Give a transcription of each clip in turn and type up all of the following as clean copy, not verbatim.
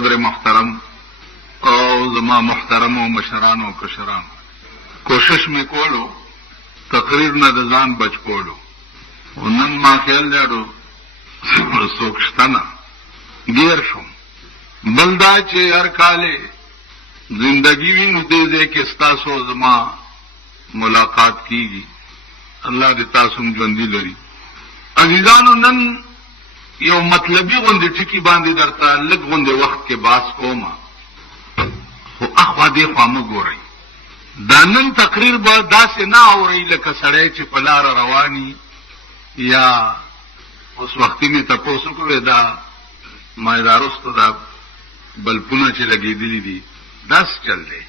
صدر محترم او زما محترم او مشران او کشران کوشش می کولو تقریر نه د ځان بچ کولو ونن ما خیال لرو سوکشتنا ډیر شم بلدا چې هر کاله زندگی وینو دې دې کې ستاسو زما ملاقات کیږي الله دې تاسو ژوندۍ لري عزیزانو نن یو مطلبی غوندې ټکی باندې درته لږ غوندې وخت کې باس کومه خو اخوا دې خوا مه ګورئ دا نن تقریر به داسې نه اورئ لکه سړی چې په لاره رواني یا اوس وختي مې تپوس وکړی دا ما دا رسته دا بلپونه چې لګېدلي دي داس چل دی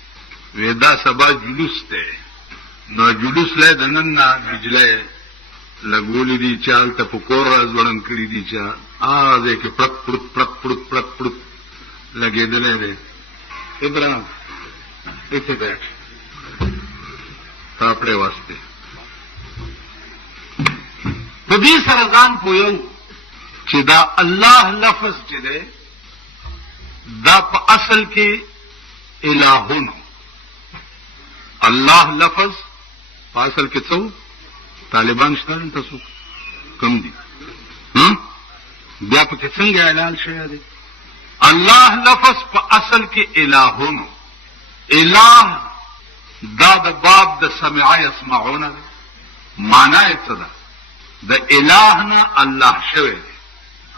وی دا سبا جلوس دی نو جلوس لی د نن نه بجلی لګولی دي چا هلته په کور را ځوړند کړي دي چا ځای کې پړک پړک پړک پړک پړک پړک لګېدلی دی ابراهیم ایسے بیٹھ تاپڑے واسطے په دې سره ځان پویو چې دا الله لفظ چې دی دا په اصل کې الہونو الله لفظ په اصل کې څو طالبان شته تاسو کم دي بیا په کې څنګه اعلان شوی دی الله لفظ په اصل کې الہونو الہ دا د باب د سمع يسمعون معنا یې څه ده د الہ نه الله شوی دی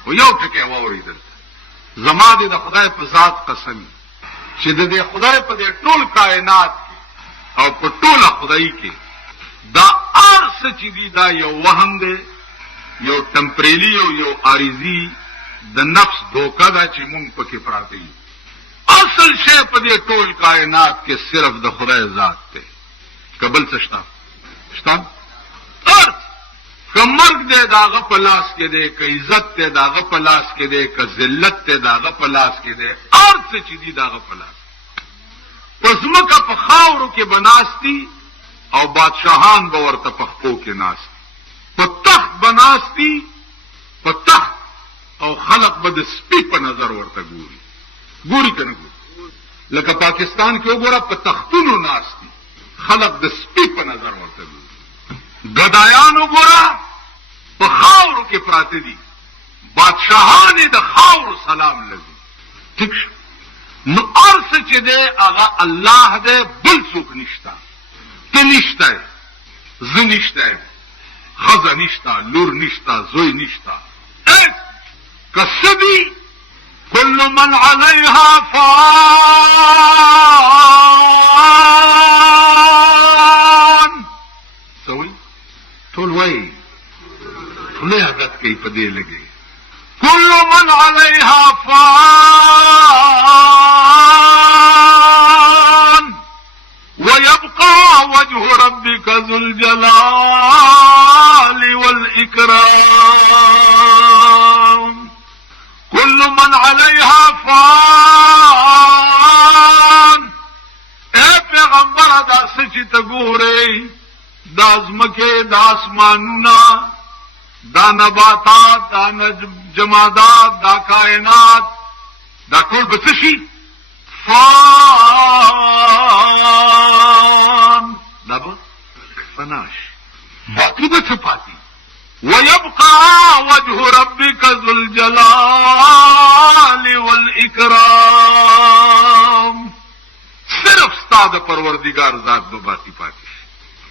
خو یو ټکی واورېدل زما دې د خدای په ذات قسم چې د دې خدای په دې ټول کائنات او په ټوله خدای کې دا ارس چې دی دا یو وهم دی یو ټمپریلی او یو عارضی د نفس دوکه دا چې مونږ پکې پراته یو اصل شی په دې ټول کائنات کې صرف د خدای ذات دی قبل څه شته ارس که مرګ دی داغه په لاس کې دی که عزت دی داغه په لاس کې دی که ذلت دی داغه په لاس کې دی ارس چې دی داغه په لاس پس مکه په خاورو کې بناستی او بادشاہان به ورته په خپو کې ناست په تخت بناستی په تخت او خلق به د سپي په نظر ورته ګوري که نه ګوري لکه پاکستان کې وګوره په تختونو ناستی خلق د سپي په نظر ورته ګوري ګدایان وګوره په خاورو کې پراته دي بادشاہان د خاورو سلام لګي ٹھیک شو نو ارس چې دی هغه الله دی بل څوک نشته ته نشته زه نشته ښځه نشته لور نشته زوی نشته که څه دي كل من عليها فان سوي ټول وای ټول عادت کوي په دې لګي كل من عليها فان ويبقى وجه ربك ذو الجلال والإكرام كل من عليها فان اے پیغمبر دا سچی تگوری دا ازمکے دا اسمانونا دا نباتات دا جمادات دا کائنات دا ټول بسشی فان دا با فناش باقی بس پاتی ويبقى وجه ربك ذو الجلال والإكرام صرف ستاد پروردگار ذات به باقی پاتی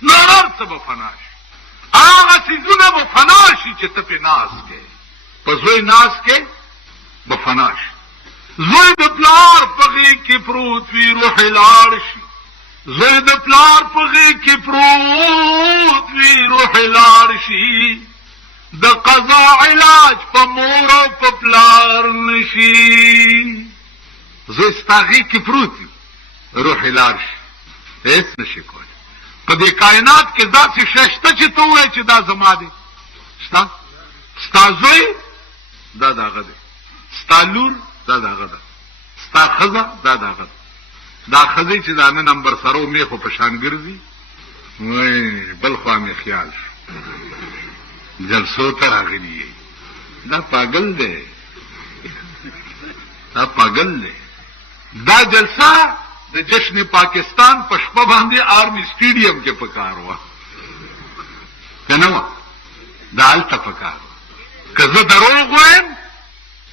نار سب فناش آغا سیزونه به فناشی چې ته په ناز کې په زوی ناز کې به فناش زوی د پلار پغې کې پروت وی روح لاړ شي زوی د پلار پغې کې پروت وی روح لاړ شي د قضا علاج په مور او په پلار نشي زوی ستاغې کې پروت روح لاړ شي هیڅ نشي کولی په دې کائنات کې داسې شی شته چې ته وایې چې دا زما دی شته ستا زوی دا د هغه دی ستا لور دا د هغه ده ستا ښځه دا د هغه ده دا ښځې چې دا نه نمبر سرو میخو په شان ګرځي وای بل خوا مې خیال شو جلسو ته راغلي دا پاگل دی دا پاگل دی. دا جلسه د جشن پاکستان په شپه باندې آرمی سټیډیم کې پکار و کنه و دا هلته پکار و. که زه دروغ وایم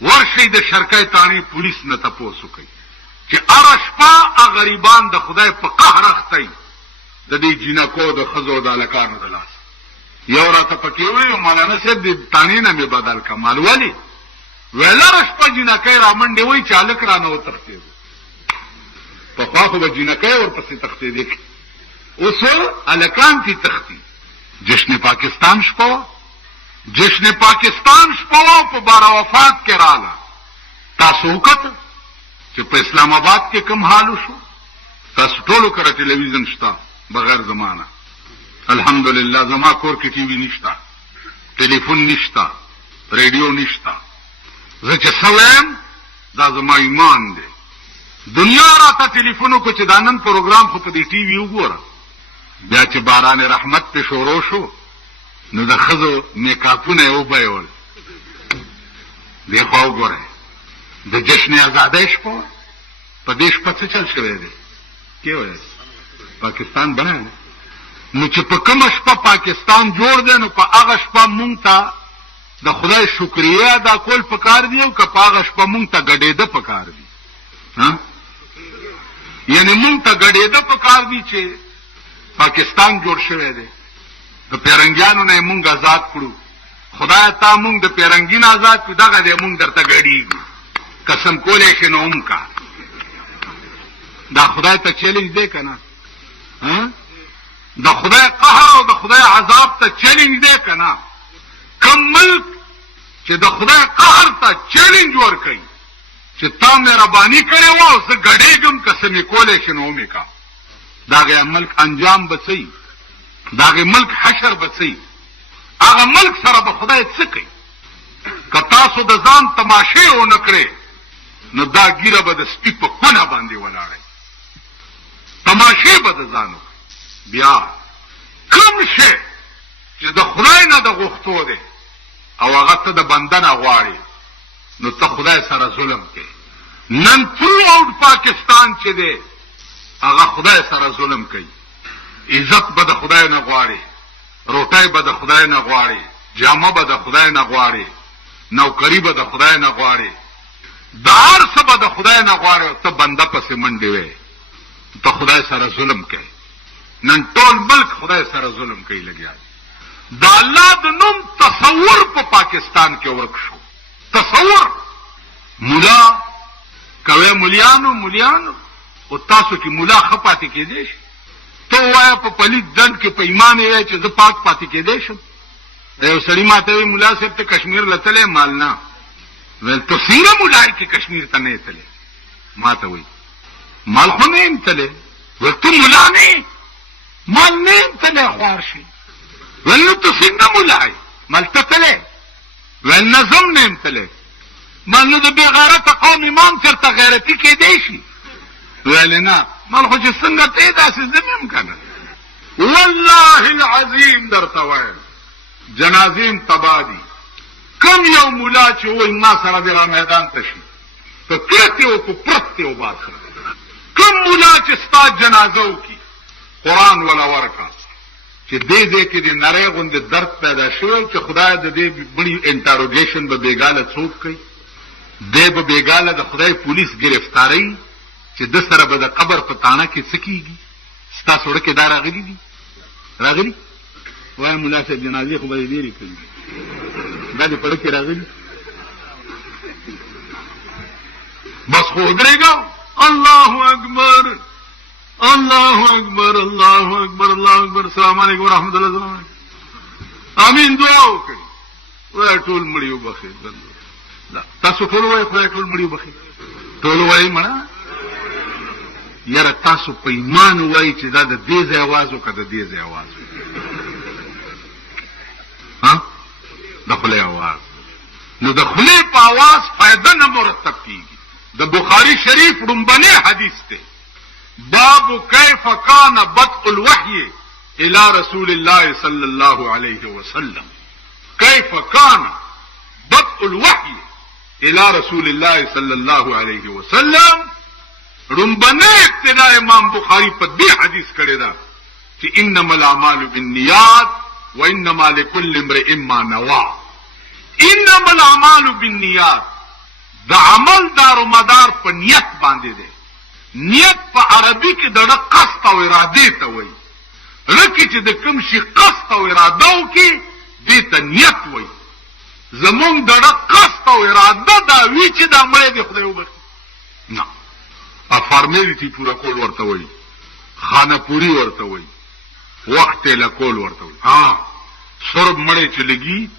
ورشئ د شرکای تانی پولیس نه تپوس وکئ چې هره شپه غریبان د خدای په قهر اختی د دې جینکو د ښځو د هلکانو د لاس. یو راته پکې وویل مولانا صاحب د تانې نه مې بدل که مال ولې ویل هره شپه جینکۍ را منډې وایي چې هلک رانه وتښتېدو. پخوا خو به جینکۍ ورپسې تښتېدې اوس هلکان چې تښتي. جشن پاکستان شپه وه جشن پاکستان شپه وه په باراوفات کې راغله. تاسو وکته چې په اسلام آباد کې کوم حال وشو. تاسو ټولو کره ټلویزیون شته بغیر زمانه الحمدلله. زما کور کې ټي وي نشته ټلیفون نشته ریډیو نشته. زه چې څه وایم دا زما ایمان دی. دنیا راته ټلیفون وکړو چې دا نن پروګرام خو په دې ټي وي وګوره. بیا چې باران رحمت پې شروع شو نو د ښځو میکاپونه یې وبیول. دې خوا وګورئ د جشن ازادۍ شپه په دې شپه څه چل شوی دی کې وایي پاکستان بنا. نو چې په کومه شپه پاکستان جوړ دی نو په هغه شپه مونږ ته د خدای شکریه ادا کول پکار دی او که په هغه شپه مونږ ته ګډېده پکار دی. یعنی مونږ ته ګډېده پکار دی چې پاکستان جوړ شوی دی. د پیرنګیانو نه مونږ آزاد کړو. خدای تا مونږ د پیرنګي نه آزاد کړو دغه دی مونږ درته ګډېږو. قسم کولی شي نو هم کا. دا خدای ته چیلنج دی که نه؟ د خدای قهر او د خدای عذاب ته چیلنج دی که نه؟ کم ملک چې د خدای قهر ته چیلنج ورکوي چې تا مهرباني کړې وه او زه ګډېږم که څه مې کولی شي نو ومې کا. د هغې ملک انجام به څه وي؟ د هغې ملک حشر به څه وي؟ هغه ملک سره به خدای څه کوي؟ که تاسو د ځان تماشې ونه کړې نو دا ګیره به د سپي په کونه باندې ولاړئ. تماشې به د ځان وکړئ. بیا کوم شی چې د خدای نه د غوښتو دی او هغه ته د بنده نه غواړي نو ته خدای سره ظلم کوي. نن تھرو آؤٹ پاکستان چې دی هغه خدای سره ظلم کوي. عزت به د خدای نه غواړي روټۍ به د خدای نه غواړي جامه به د خدای نه غواړي نوکري به د خدای نه غواړي د هر څه به د خدای نه غواړي او ته بنده پسې منډې وې ته خدای سره ظلم کوي. نن ټول ملک خدای سره ظلم کوي لګیا. د الله د نوم تصور په پاکستان کې ورک شو. تصور مولا کوي مولیانو او تاسو کې مولا ښه پاتې کېدی شي. ته ووایه په پلید ځنډ کې په ایمان یې وایه چې زه پاک پاتې کېدی شم. یو سړي ما ته وایي ملا صاحب ته کشمیر له تلی مال نه. ویل ته څنګه ملای کې کشمیر ته نه یې تلی؟ ما ته وایي مال خو نه یم تلی. ویل ته ملا نه مال نه یم تلی خوار شي. ویل نو ته څنګه ملای مال ته تلی؟ ویل نه زم نه یم تلی. مال نو د بې غیرته قوم امام چېرته غیرتي کېدی شي؟ ویل نه مال خو چې څنګه ته یې داسې زه مې یم که نه. والله العظیم درته وایم جنازیم تباه دي. کم یو مولا چې وایي ما سره دې را میدان ته شي ته کرت یې وکړو پرت یې وباسه. کم مولا چې ستا جنازه وکړي قرآن وله ورکړه چې دې ځای کې د نری غوندې درد پیدا شوی چې خدای د دې بړي انټاروګیشن به بېګاله څوک کوي. دی به بېګاله د خدای پولیس ګرفتاروي چې د سره به د قبر په تاڼه کې څه کېږي. ستا سوړه کې دا راغلي دي راغلي وایي ملا صاحب جنازې خو به یې ډېرې کوي دا دې پړه کې راغلي. بس خو ودرېږه الله اکبر الله اکبر الله اکبر الله اکبر السلام علیکم ورحمت الله السلام علیکم امین دعا وکړئ. وایي ټول مړي وبخښئ. تاسو ټول وایي خدای ټول مړي وبخښئ. ټول وایي مړه یاره تاسو په ایمان وایي چې دا د دې ځای اواز وکړه د دې ځای اواز د خولې اواز. نو د خولې په اواز فایده نه مرتب کېږي. د بخاري شریف ړومبنی حدیث دی باب کیف کان بدء الوحی الى رسول الله صلی الله علیه وسلم. کیف کان بدء الوحی الى رسول الله صلی الله علیه وسلم. رنبنه ابتدا امام بخاری په دې حدیث کړی دا چې انما الاعمال بالنیات وانما لكل امرئ ما نوى. انما الاعمال بالنیات، د عمل دار مدار په نیت باندې دی. نیت په عربي کې د قصد او اراده ته وایي. لکه چې د کوم شي قصد او اراده وکړي دې ته نیت وایي. زمونږ د قصد او اراده دا وی چې دا مړی دی خدای وبخښي نه، فارمیلیټي پورا کول ورته وایي، خانه پوری ورته وایي، وخت له کول ورته وایي. سرب مړی چې لګي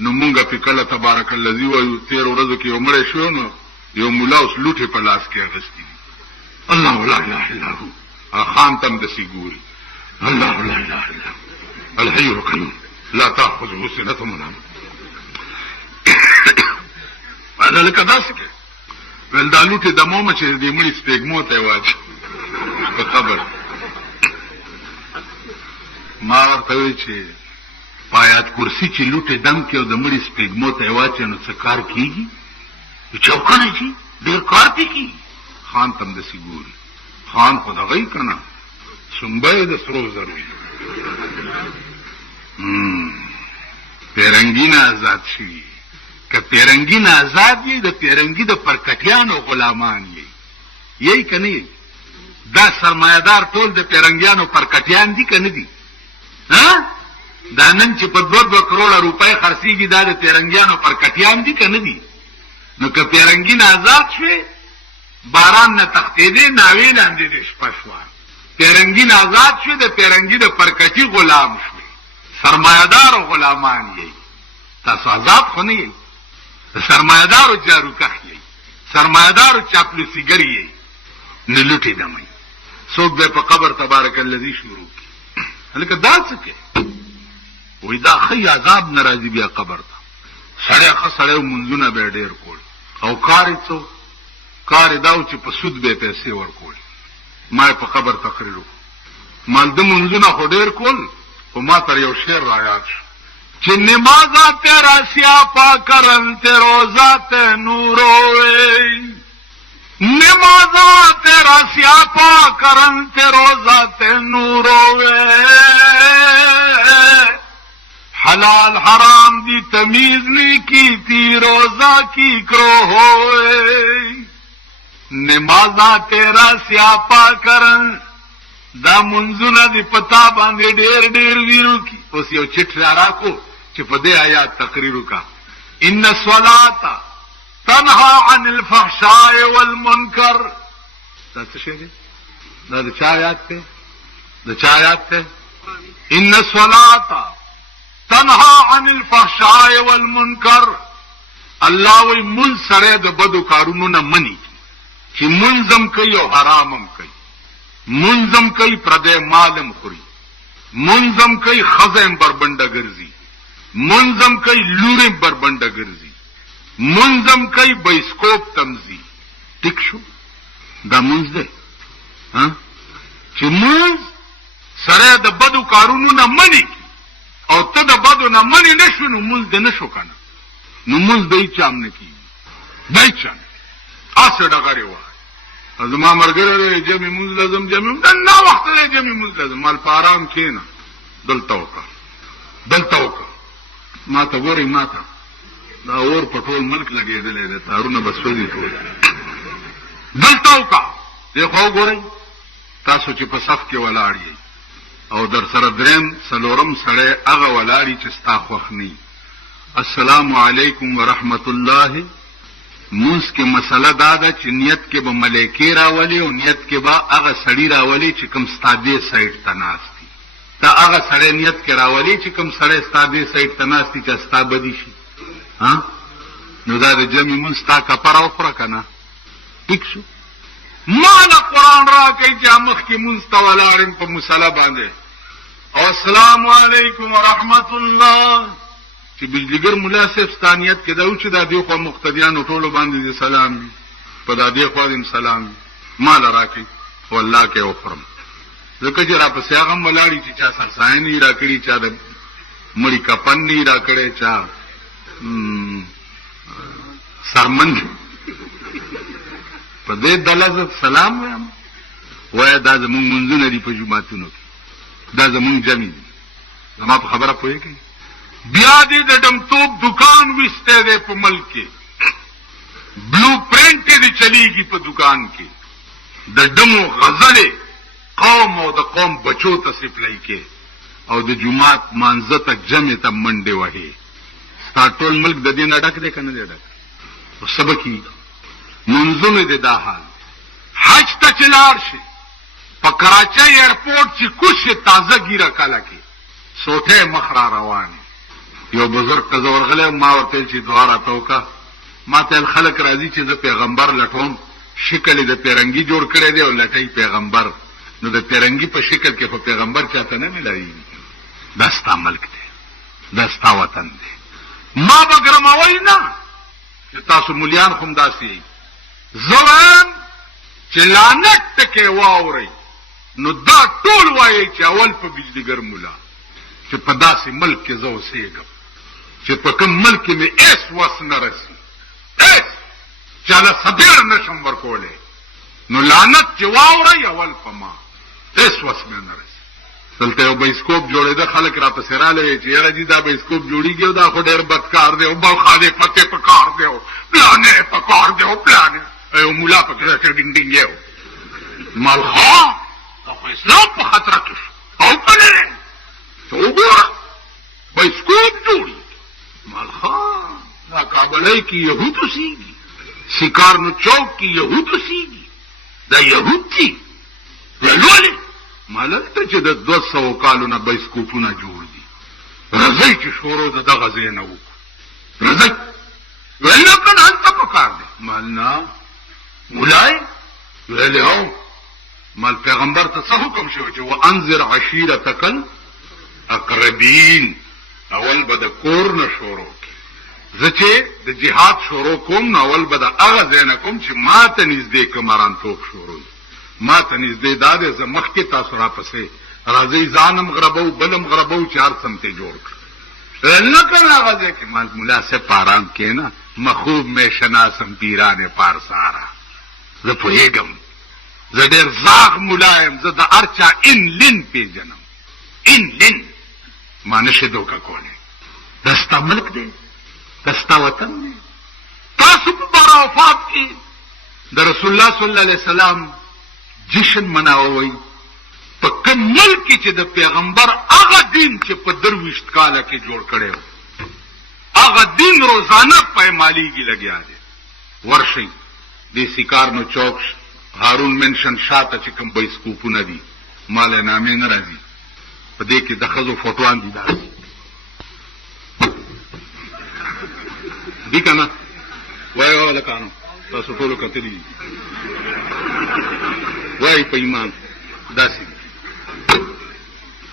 نو مونږه په کله تبارک الذی وایو. تیر ورځو کې یو مړی شو نو یو مولا اوس لوټه په لاس کې اغستی. الله لا اله الا هو. خان تم د سیګوري. الله لا اله الا هو الحي القيوم لا تاخذه سنه ولا نوم. انا لکه داسې کې ول دا لوټه د مومه چې د مړي سپېګمو ته واچ په خبر ما ورته وی چې پایات کرسی چې لوټه دم کې او د مړي سپېګمو ته واچ نو څه کار کیږي؟ چوکانه شي ډېر کار کوي. خان تم د سیګوري. خان خو دغه کنه سنبه د سرو زروي. پیرنګین آزاد شي. که پیرنګین آزاد یې د پیرنګي د پرکټیانو غلامان یې کني. دا سرمایدار ټول د پیرنګیانو پرکټیان دي کنه دي؟ دا نن چې په 2 کروڑه روپۍ خرڅيږي دا د پیرنګیانو پرکټیان دي کنه دي؟ نو که پیرنګین آزاد شي باران نه تختیدې ناوی لاندې دې شپشوا. پیرنګین آزاد شو د پیرنګي د پرکټي غلام شو. سرمایدار غلامان یې. تاسو آزاد خو نه یې. سرمایدار جارو کخ یې. سرمایدار چاپلوسیګر یې. نه لوټي دمای. څوک به په قبر تبارک الذی شروع کی. هلکه دا څه کې وې دا خی عذاب ناراضي بیا قبر ته. سړی منځونه به ډېر کول او کار څو کار داو چې په سود به پیسې ورکول. ما په خبر تقریر مال د منځونه خو ډېر کول او ما تر یو شعر را یاد شو چې نمازا تیرا سیاپا کرن تے روزا تے نوروے. نمازا تیرا سیاپا کرن تے روزا تے نوروے. حلال حرام دی تمیز نہیں کی تی روزہ کی کرو ہوئے. نمازا تیرا سیاپا کرن دا منځونه دی پتا باندې ډېر ویرو کی. اوس یو چټ راکو چې په دې آیات تقریر وکا. ان الصلاة تنهى عن الفحشاء والمنکر. دا څه شی دی؟ دا د چا آیات ته؟ د چا آیات ته؟ ان الصلاة تنهى عن الفحشاء والمنکر. الله وی مون سره د بدو کارونو نه منی چې منظم کوي او حرامم کوي. منظم کوي پردې مالم خوري. منظم کوي خزم بربنده ګرځي. منظم کوي لوري بربنده ګرځي. منظم کوي بایسکوپ تمزي. ټیک شو دا منځ ده چې منځ سره د بدو کارونو نه منی او ته د بدو نه منی نشو نو منځ ده نشو کنه. نو منځ دای چام نه کی دای چام اسه ډغری و. زما مرګره جمع منځ لازم جمع نه وخت دی جمع منځ لازم مال په آرام کېنه دلته وکړه. ما ته ګورې ما ته دا اور په ټول ملک لګېدلی دی. تارونه به سوځي ټول. دلته وکړه. دې خو وګورئ تاسو چې په صف کې ولاړ یئ او در سره دریم څلورم سړی هغه ولاړي چې ستا خوښ نه. السلام علیکم ورحمت الله. منځ کې مسله دا ده چې نیت کې به ملایکې راولي او نیت کې به هغه سړی راولي چې کوم ستا دې سایډ ته ناست دي. ته هغه سړی نیت کې راولي چې کوم سړی ستا دې سایډ ته ناست دي چې ستا بدي شي. نو دا د جمع منځ ستا کپره وخوره که نه. ټیک شو. ما نه قرآن راکوي چې مخکې منځ ته ولاړ یم په مسله باندې او السلام علیکم ورحمت الله چې بجلیګر ملا صاحب ستانیت کې دا و چې دا دی خو مقتدیانو ټولو باندې دې سلام وي په دا دی خو دې سلام وي. ما له راکوي والله کې وخورم ځکه چې راپسې هغه هم ولاړي چې چا سرسایه نه یې راکړي، چا د مړي کفن نه یې راکړی، چا سرمنج په دې دلازه سلام وایم وای دا زمونږ منځونه دي په جمعتونو کې دا زمونږ جمع دي زما په خبره پوهېږئ بیا دې د ډمتوب دکان وسته دی په ملک کې بلو پرنټ دې چلیږي په دکان کې د ډمو غزلې قوم او د قوم بچو ته سپلای کې او د جمعات مانزه ته جمع ته منډه وهي ستا ټول ملک د دې نه ډک دی که نه دی ډک او سبکی منځونه دې دا حال حج ته چې لاړ شي په کراچۍ ایرپورټ چې کوش تازه ګیره کاله کې سوټه مخ را روان یو بزرګ ته زه ورغلی ما ورته چې دعا راته وکړه ما ته خلک راځي چې زه پیغمبر لټوم شکل د پیرنګي جوړ کړی دی او لټۍ پیغمبر نو د پیرنګي په شکل کې خو پیغمبر چاته نه ملایي دا ستا ملک دی دا ستا وطن دی ما به ګرموئ نه چې تاسو ملیان خو همداسې یئ زه وایم چې لعنت ټکې واورئ نو دا ټول وایي چې اول په بجلیګر ملا چې په داسې ملک کې زه اوسېږم چې په کوم ملک کې مې ایس وس نه رسي ایس چې هله صبر نشم ورکولی نو لعنت چې واورئ اول په ما ایس وس مې نه رسي دلته یو بایسکوپ جوړېده خلک راپسې رالی چې یاره جي دا بایسکوپ جوړېږي او دا خو ډېر بدکار دی او بلخانې پتې په کار دی او پلانې په کار دی او پلانې یو ملا په کې ډینګ ډینګ یو مالخان دا خو اسلام په خطره کې شو او پلې ته وګوره بایسکوپ جوړېږي مالخان دا کابلۍ کې یهود اوسېږي سیکارنو چوک کې یهود اوسېږي دا یهود دي ولولې مالته چې د 200 کالو نه بایسکوپونه جوړ دي راځئ چې شروع د دغه ځای نه وکړو راځئ ویل نه کنه هلته پکار دی مال نه مولای ویلې هو مال پیغمبر ته څه حکم شوی چې وانذر عشیرتک الاقربین اول به د کور نه شروع کړي زه چې د جهاد شروع کوم نو اول به د هغه ځای نه کوم چې ما ته نږدې کمرانتوب شروع ما ته نږدې دا دی زه مخکې تاسو راپسې راځئ ځانم غربو بلم غربو چې هر څمتې جوړ کړه نه کنه هغه ځای کې ملا صاحب په آرام کښېنه مخوب میں شناسم پیران پارسارا زه پوهېږم زه ډېر زاغ ملا یم زه د هر چا ان لین پېژنم ان لین ما نشي دوکه کولی دا ستا ملک دی دا ستا وطن دی تاسو په باره وفات کې د رسول الله صلی الله علیه وسلم جشن مناوئ په کوم ملک کې چې د پیغمبر هغه دین چې په 23 کاله کې جوړ کړی و هغه دین روزانه پایمالیږي لګیا دی ورشئ د سیکارنو چوک هارون منشن شاته چې کوم بایسکوپونه دي مال نامې نه راځي په دې کې د ښځو فوټوان دي دي که نه وایي هلکانو تاسو ټولو کتلي دي وایي په ایمان داسې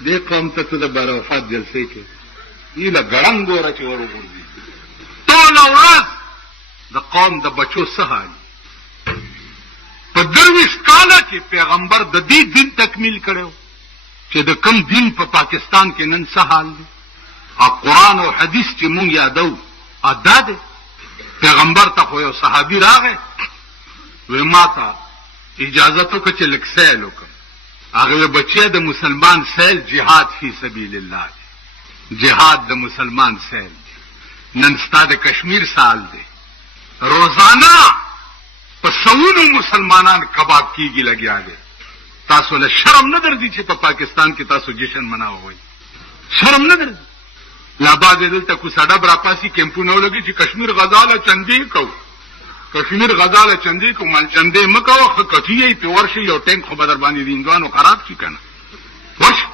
دې قوم ته ته د باره وفات جلسې کې ایله ګړنګ ګوره چې ور وګرځي ټوله ورځ د قوم د بچو څه حال په 23 کاله کې پیغمبر د دې دین تکمیل کړی چې د کم دین په پاکستان کې نن څه حال دی او قرآن او حدیث چې مونږ یادو ادا دی پیغمبر ته خو یو صحابي راغی وی ما ته اجازه ته چې لږ سیل وکړم هغه بچی د مسلمان سیل جهاد فی سبیل الله دی جهاد د مسلمان سیل دی نن ستا د کشمیر سال دی روزانه په سوونو مسلمانان کباب کیږي لګیا دی تاسو له شرم نه درځي چې په پاکستان کې تاسو جشن مناوئ شرم نه درځي لا بعد دلته کو ساډه برا پاسي کیمپونه ولګي چې کشمیر غزاله چندې کو کشمیر غزاله چندې کو مال چندې مکو خکټي په ورشي یو ټینک خو بدر باندې دیندوانو خراب شي کنه ورش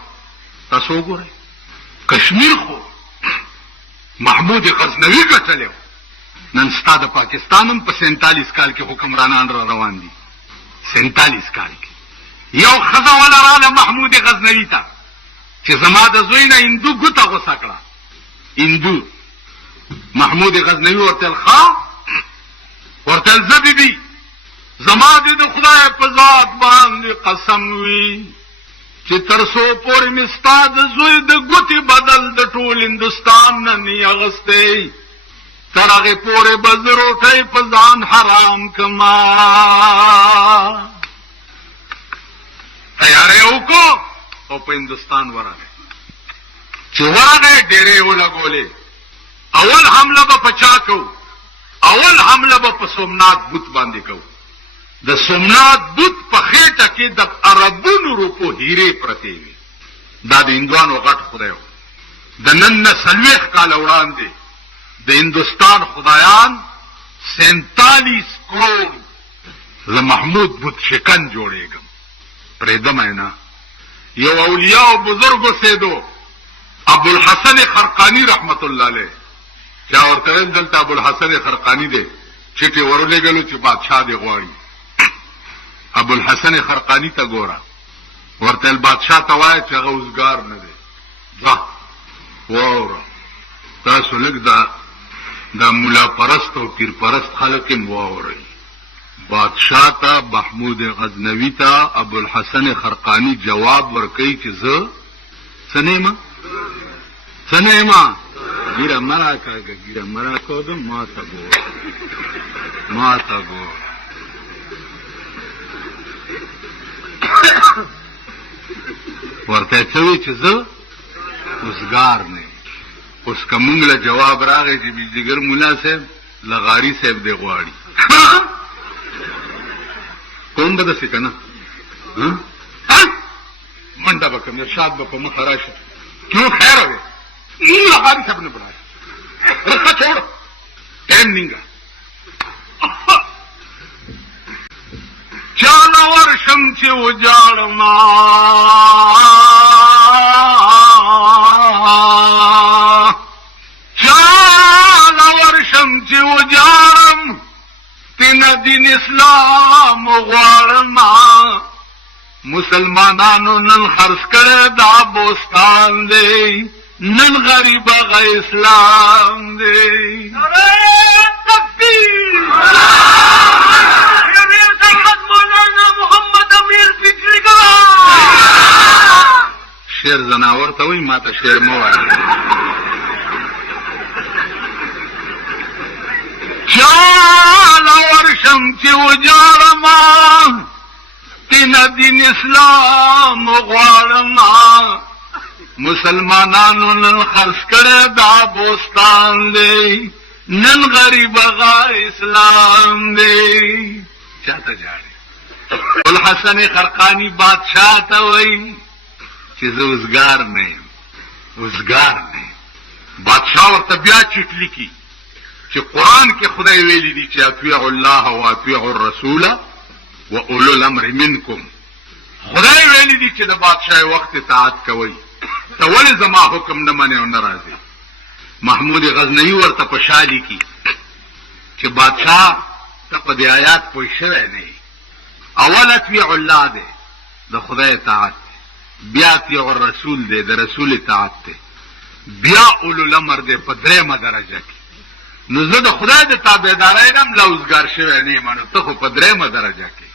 تاسو وګورئ کشمیر خو محمود غزنوي ګټلو نن ستا د پاکستانم په 47 کال کې حکمرانان را روان دي 47 کال کې یو ښځه ولا راله محمود غزنوي ته چې زما د زوی نه هندو ګوته غوسه کړه هندو محمود غزنوي ورته ښه ورته زه بیبي زما د خدای په ذات باندې قسم وي چې تر څو پورې مې ستا د زوی د ګوتې بدل د ټول هندوستان نه نی اغستی تر هغې پورې به زه روټۍ په ځان حرام کما. تیاری وکړو او په هندوستان ورغی. چې ورغی ډېرې ولګولې. اول حمله به په چا کوو؟ اول حمله به په سومنات بوت باندې کوو. د سومنات بوت په خېټه کې د اربونو روپو هیرې پرتې وي. دا د هندوانو غټ خدای و. د نن نه 40 کاله وړاندې د هندوستان خدایان 47 کروڑ زه محمود بوت شکن جوړېږم. پرېږدم یې نه. یو اولیاء بزرګ اوسېدو ابوالحسن خرقاني رحمت الله علیه. چا ورته ویل دلته ابوالحسن خرقاني دی، چټې ورولېږلو چې بادشاه دی غواړي. ابوالحسن خرقاني ته ګوره، ورته بادشاه ته وایه چې هغه اوزګار نه دی. ځه واوره، تاسو لږ دا ملا پرست او پیر پرست خلک هم واورئ. بادشاه ته محمود غزنوي ته ابوالحسن خرقاني جواب ورکوي چې زه څه نیمه څه نیمه ګیره مه راکاږه ګیره مه راکاږه ما ته ګوره ما ته ګوره. ورته څه وی چې زه اوزګار نه. اوس که مونږ له جواب راغی چې بجلیګر ملا صاحب لغاري صاحب دی غواړي کوم به داسې که نه منډه به کوم ارشاد به په مخه راشي کیوں خیر وی لغاري صاحب نه به راشي رخه چھوڑ ټایم نیږه چاله ورشم چې وجاړما چاله ورشم چې وجاړم تینا دین اسلام غواړما مسلمانانو نن خرڅ کړی دا بوستان دی نن غریب هغه اسلام دی. تکبیر شیر زناور ته وای ما ته شیر مو وای. چاله ورشم چې وجاړما تینا دین اسلام غواړما مسلمانانو نن خرڅ کړی دا بوستان دی نن غریب هغه اسلام دی. چاته جاړي ابوالحسن خرقاني بادشاہ ته وای چې زه اوزګار نه یم اوزګار نه یم. بادشاہ ورته بیا چټ لیکي چې قرآن کې خدای ویلي دي چې اطیعوا الله و اطیعوا الرسول و اولو الامر منکم. خدای ویلي دي چې د بادشاہ وخت اطاعت کوئ. ته ولې زما حکم نه منې او نه راځې؟ محمود غزنوي ورته په شا لیکي چې بادشاہ ته په دې آیات پوه شوی نه یې. اول اطیعوا الله دی د خدای اطاعت دی، بیا اطیعوا الرسول دی د رسول اطاعت دی، بیا اولو الامر دی په درېیمه درجه کې. نو زه د خدای د تابعدارۍ نه هم لا اوزګار شوی نه یم، نو ته خو په درېیمه درجه کې.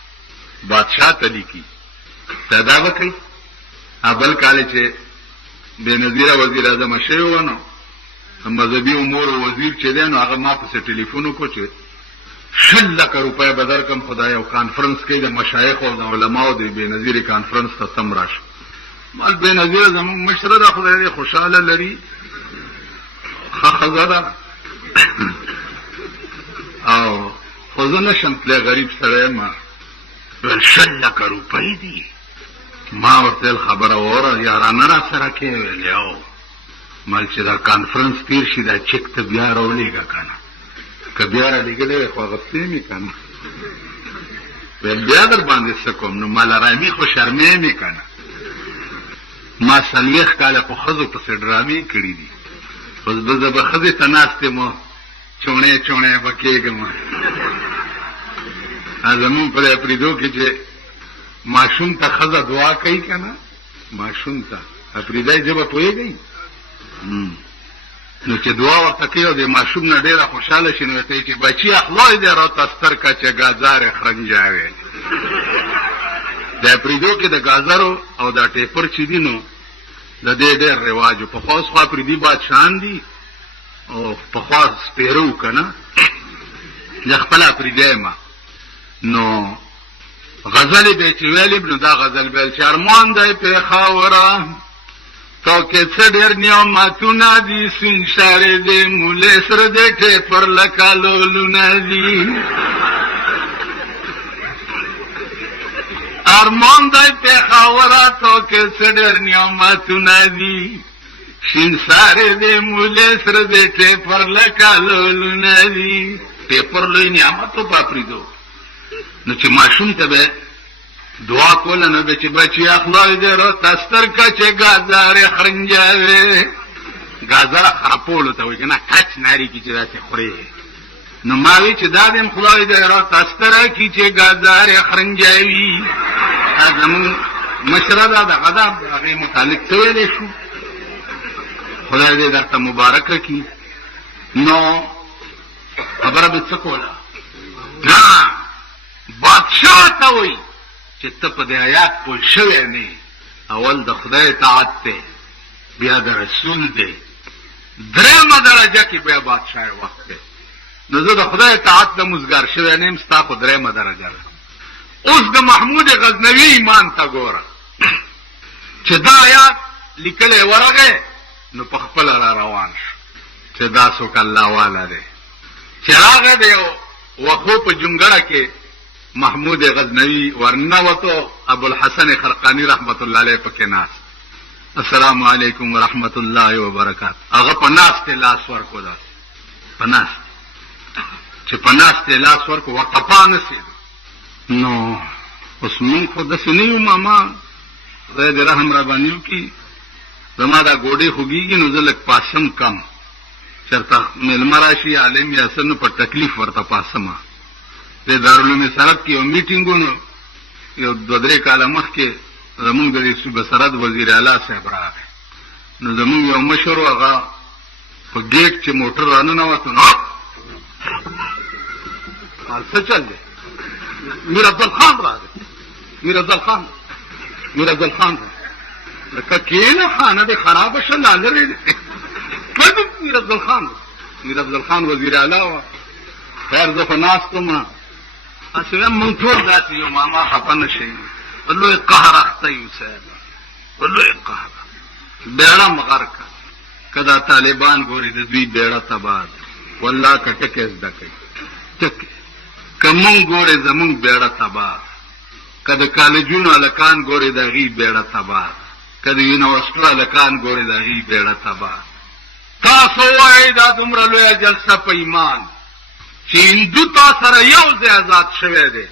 بادشاہ ته لیکي ته دا به کوي. بل کال چې بېنظیره وزیر اعظم شوی و نو مذهبي امور وزیر چې دی نو هغه ما پسې ټلیفون وکړو چې 100 لکه روپۍ به درکړم خو دا یو کانفرنس کوي د مشایخو او د علماو د بېنظیرې کانفرنس ته تم راشه. مال بېنظیره زموږ مشره ده خدای دې خوشحاله لري ښه ښځه ده او خو زه نشم تللی غریب سړی یم. ویل 100 لکه روپۍ دي. ما ورته ویل خبره واوره یارانه را سره کې. ویل یو مال چې دا کانفرنس تیر شي دا چک ته بیا راولېږه که نه که بیا رالیږلی وی خو اغوستی مې که نه. ویل بیا در باندې څه کوم نو مالارامي خو شرمې مې که نه. ما 40 کاله په ښځو پسې ډرامې کړي دي. اوس به زه به ښځې ته ناست یم چوڼې چوڼې به کېږم. زمونږ په دې اپریدو کې چې ماشوم ته ښځه دعا کوي که نه ماشوم ته اپریدی ژبه پوهېږئ نو چې دعا ورته کوي او د ماشوم نه ډېره خوشحاله شي نو ورته چې بچي خدای دې راته ستر کړه چې ګازارې خرنجاوې. د اپریدو کې د ګازرو او د ټیپر چې دي نو د دې ډېر رواج و. پخوا اوس خو اپریدي بادشاهان دي او په خوا سپیرو کنه د خپل پریدما نو غزل به چې ویل ابن دا غزل بل شرمان دی په خاورا تو کې څه ډېر نعمتونه دي سین شاره دې مولې سره دې ته پر لکالو لونه دي ارمان دی په خاورا تو کې څه ډېر نعمتونه دي سین شاره دې مولې سره دې ته پر لکالو لونه دي په پر لوی نعمتو پاپریدو نو چې ماشوم ته به دعا کوله نو به چې بچي اخلاق دې را تستر کچه گازار خرنجاوي گازار خرپولو ته وي کنه کچ ناری کی چې راته خوري نو ما وی چې دا دې خدای دې را تستر کی چې گازار خرنجاوي ازمو مشردا د غضب هغه متعلق تویل شو خدای دې درته مبارک کړي نو خبره به څه کوله نه بادشاہ ته وي چې ته په دې آیات پوه شوې نه اول د خدای اطاعت ته بیا د رسول دی درېمه درجه کې بیا بادشاہ وخت دی نو زه د خدای اطاعت د مزګار شوې نه یم ستا خو درېمه درجه ده اوس د محمود غزنوي ایمان ته ګوره چې دا آیات لیکلی ورغی نو په خپله را روان شو چې دا څوک الله والا دی چې راغی د یو وښو په جونګړه کې محمود غزنوی ورنوتو ابو الحسن خرقانی رحمت الله علیه پکې ناس السلام علیکم ورحمت الله وبرکات هغه په ناس ته لاس ورکو دا په ناس چې په ناس ته لاس ورکو وقفانه سي نو اوس مون خو د سنیو ماما زه د رحم را باندې کی زما دا ګوډي خوګیږي نو زلک پاسم کم چرته ملمراشي عالم یاسن په تکلیف ورته پاسمه د دارالعلوم سرحد کې یو میټینګونو یو دوه درې کاله مخکې زمونږ د صوبه سرحد وزیر اعلی صاحب راغی نو زمونږ یو مشر هغه په ګیټ چې موټر راننوتو نو څه چل دی میر عبدالخان راغی میر عبدالخان لکه کېنه خانه دې خرابه شه لا لرې دی میر عبدالخان وزیر اعلی و خیر زه خو ناست وم اصلا من ټول داسې یو ماما خفه نه شي په لوی قهر اخته یو صاحب په لوی قهر بیړه مغر که دا طالبان ګوري د دوی بیړه تباه والله که ټکې زده کوي ټکې که مونږ ګورې زمونږ بیړه تباه که د کالجونو هلکان ګورې د هغوی بیړه تباه که د یونیورسټو هلکان ګورې د هغوی بیړه تباه تاسو وایئ دا دومره لویه جلسه په ایمان چې هندو تا سره یو ځای آزاد شوی دی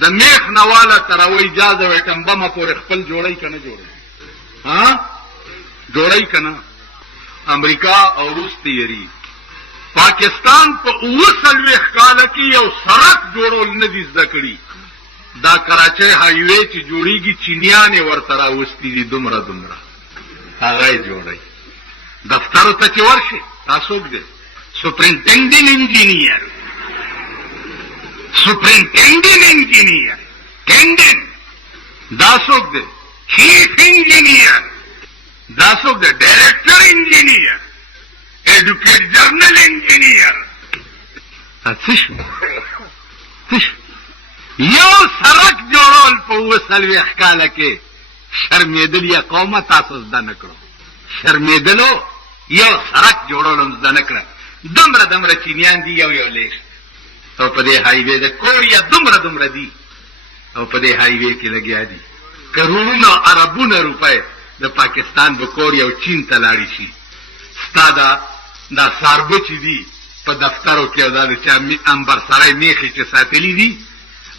د میخ نواله تر او اجازه وې ټمبمه پورې خپل جوړی که نه جوړی جوړی که نه امریکا او روس تیری پاکستان په 40 کاله کې یو سړک جوړول نه دي زده کړي دا کراچۍ هایوې چې جوړیږي چینیانې ورته راوستي دي دومره هغه یې جوړی دفترو ته چې ورشي دا څوک دی سپرنټنډنټ انجینیر ټینډن دا څوک دی چیف انجینیر دا څوک دی ډایرکټر انجینیر ایډوکیټ جرنل انجینیر څه شو یو سړک جوړول په 40 کاله کې شرمېدل یا قومه تاسو زده نه کړو شرمېدلو یو سړک جوړول هم زده نه کړه دومره چینیان دي یو لیش او په دې هایوې د کوریا دومره دي او په دې هایوې کې لګیا دي کروڑونه اربونه روپۍ د پاکستان به کوریا او چین ته لاړې شي ستا دا ساربچې دي په دفترو کې او دا د چا امبر سرای میخې چې ساتلي دي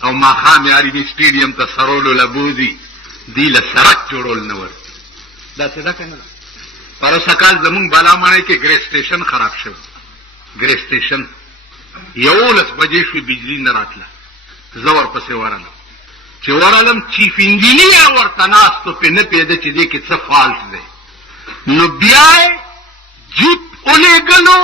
او ماښام یې عربي سټیډیم ته سرولو لبوځي دی له سړک جوړول نه ورځي داسې ده که نه ده پروسه کال زمونږ بالامڼۍ کې ګریس سټیشن خراب شو ګریس سټیشن 11 بجې شوې بجلي نه راتله زه ورپسې ورغلم چې ورغلم چیف انجینیر ورته ناستو پې نه پوهېده چې دې کې څه فالټ دی نو بیا یې جیپ ولېږلو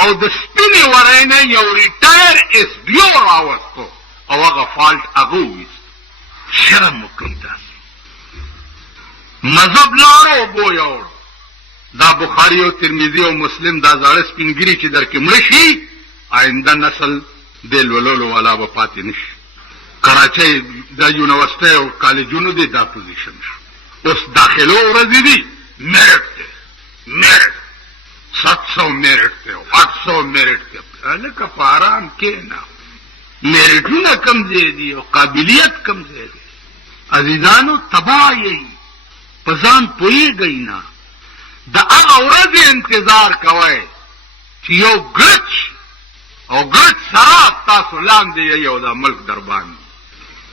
او د سپینې ورۍ نه یو ریټایر ایس ډي او راوستو او هغه فالټ هغه وویست شرم وکړم تاسو مذهب لاړو بو یوړو دا بخاری او ترمذی او مسلم دا زاړه سپینګری چې درکې مړ شي آینده نسل د لولولو والا به پاتې نشي. کراچۍ دا یونیورسټي او کالجونو دی دا پوزیشن شو. اوس داخلو ورځې دي میرټ دی، میرټ 700 میرټ دی، 800 میرټ دی. لکه په آرام کېنه، میرټونه کم ځای دي او قابلیت کم ځای دی. عزیزانو تباه یې په ځان پوهېږئ نه، د هغه ورځې انتظار کوئ چې یو ګړچ او ګړچ سره تاسو لاندې یې او دا ملک در باندې.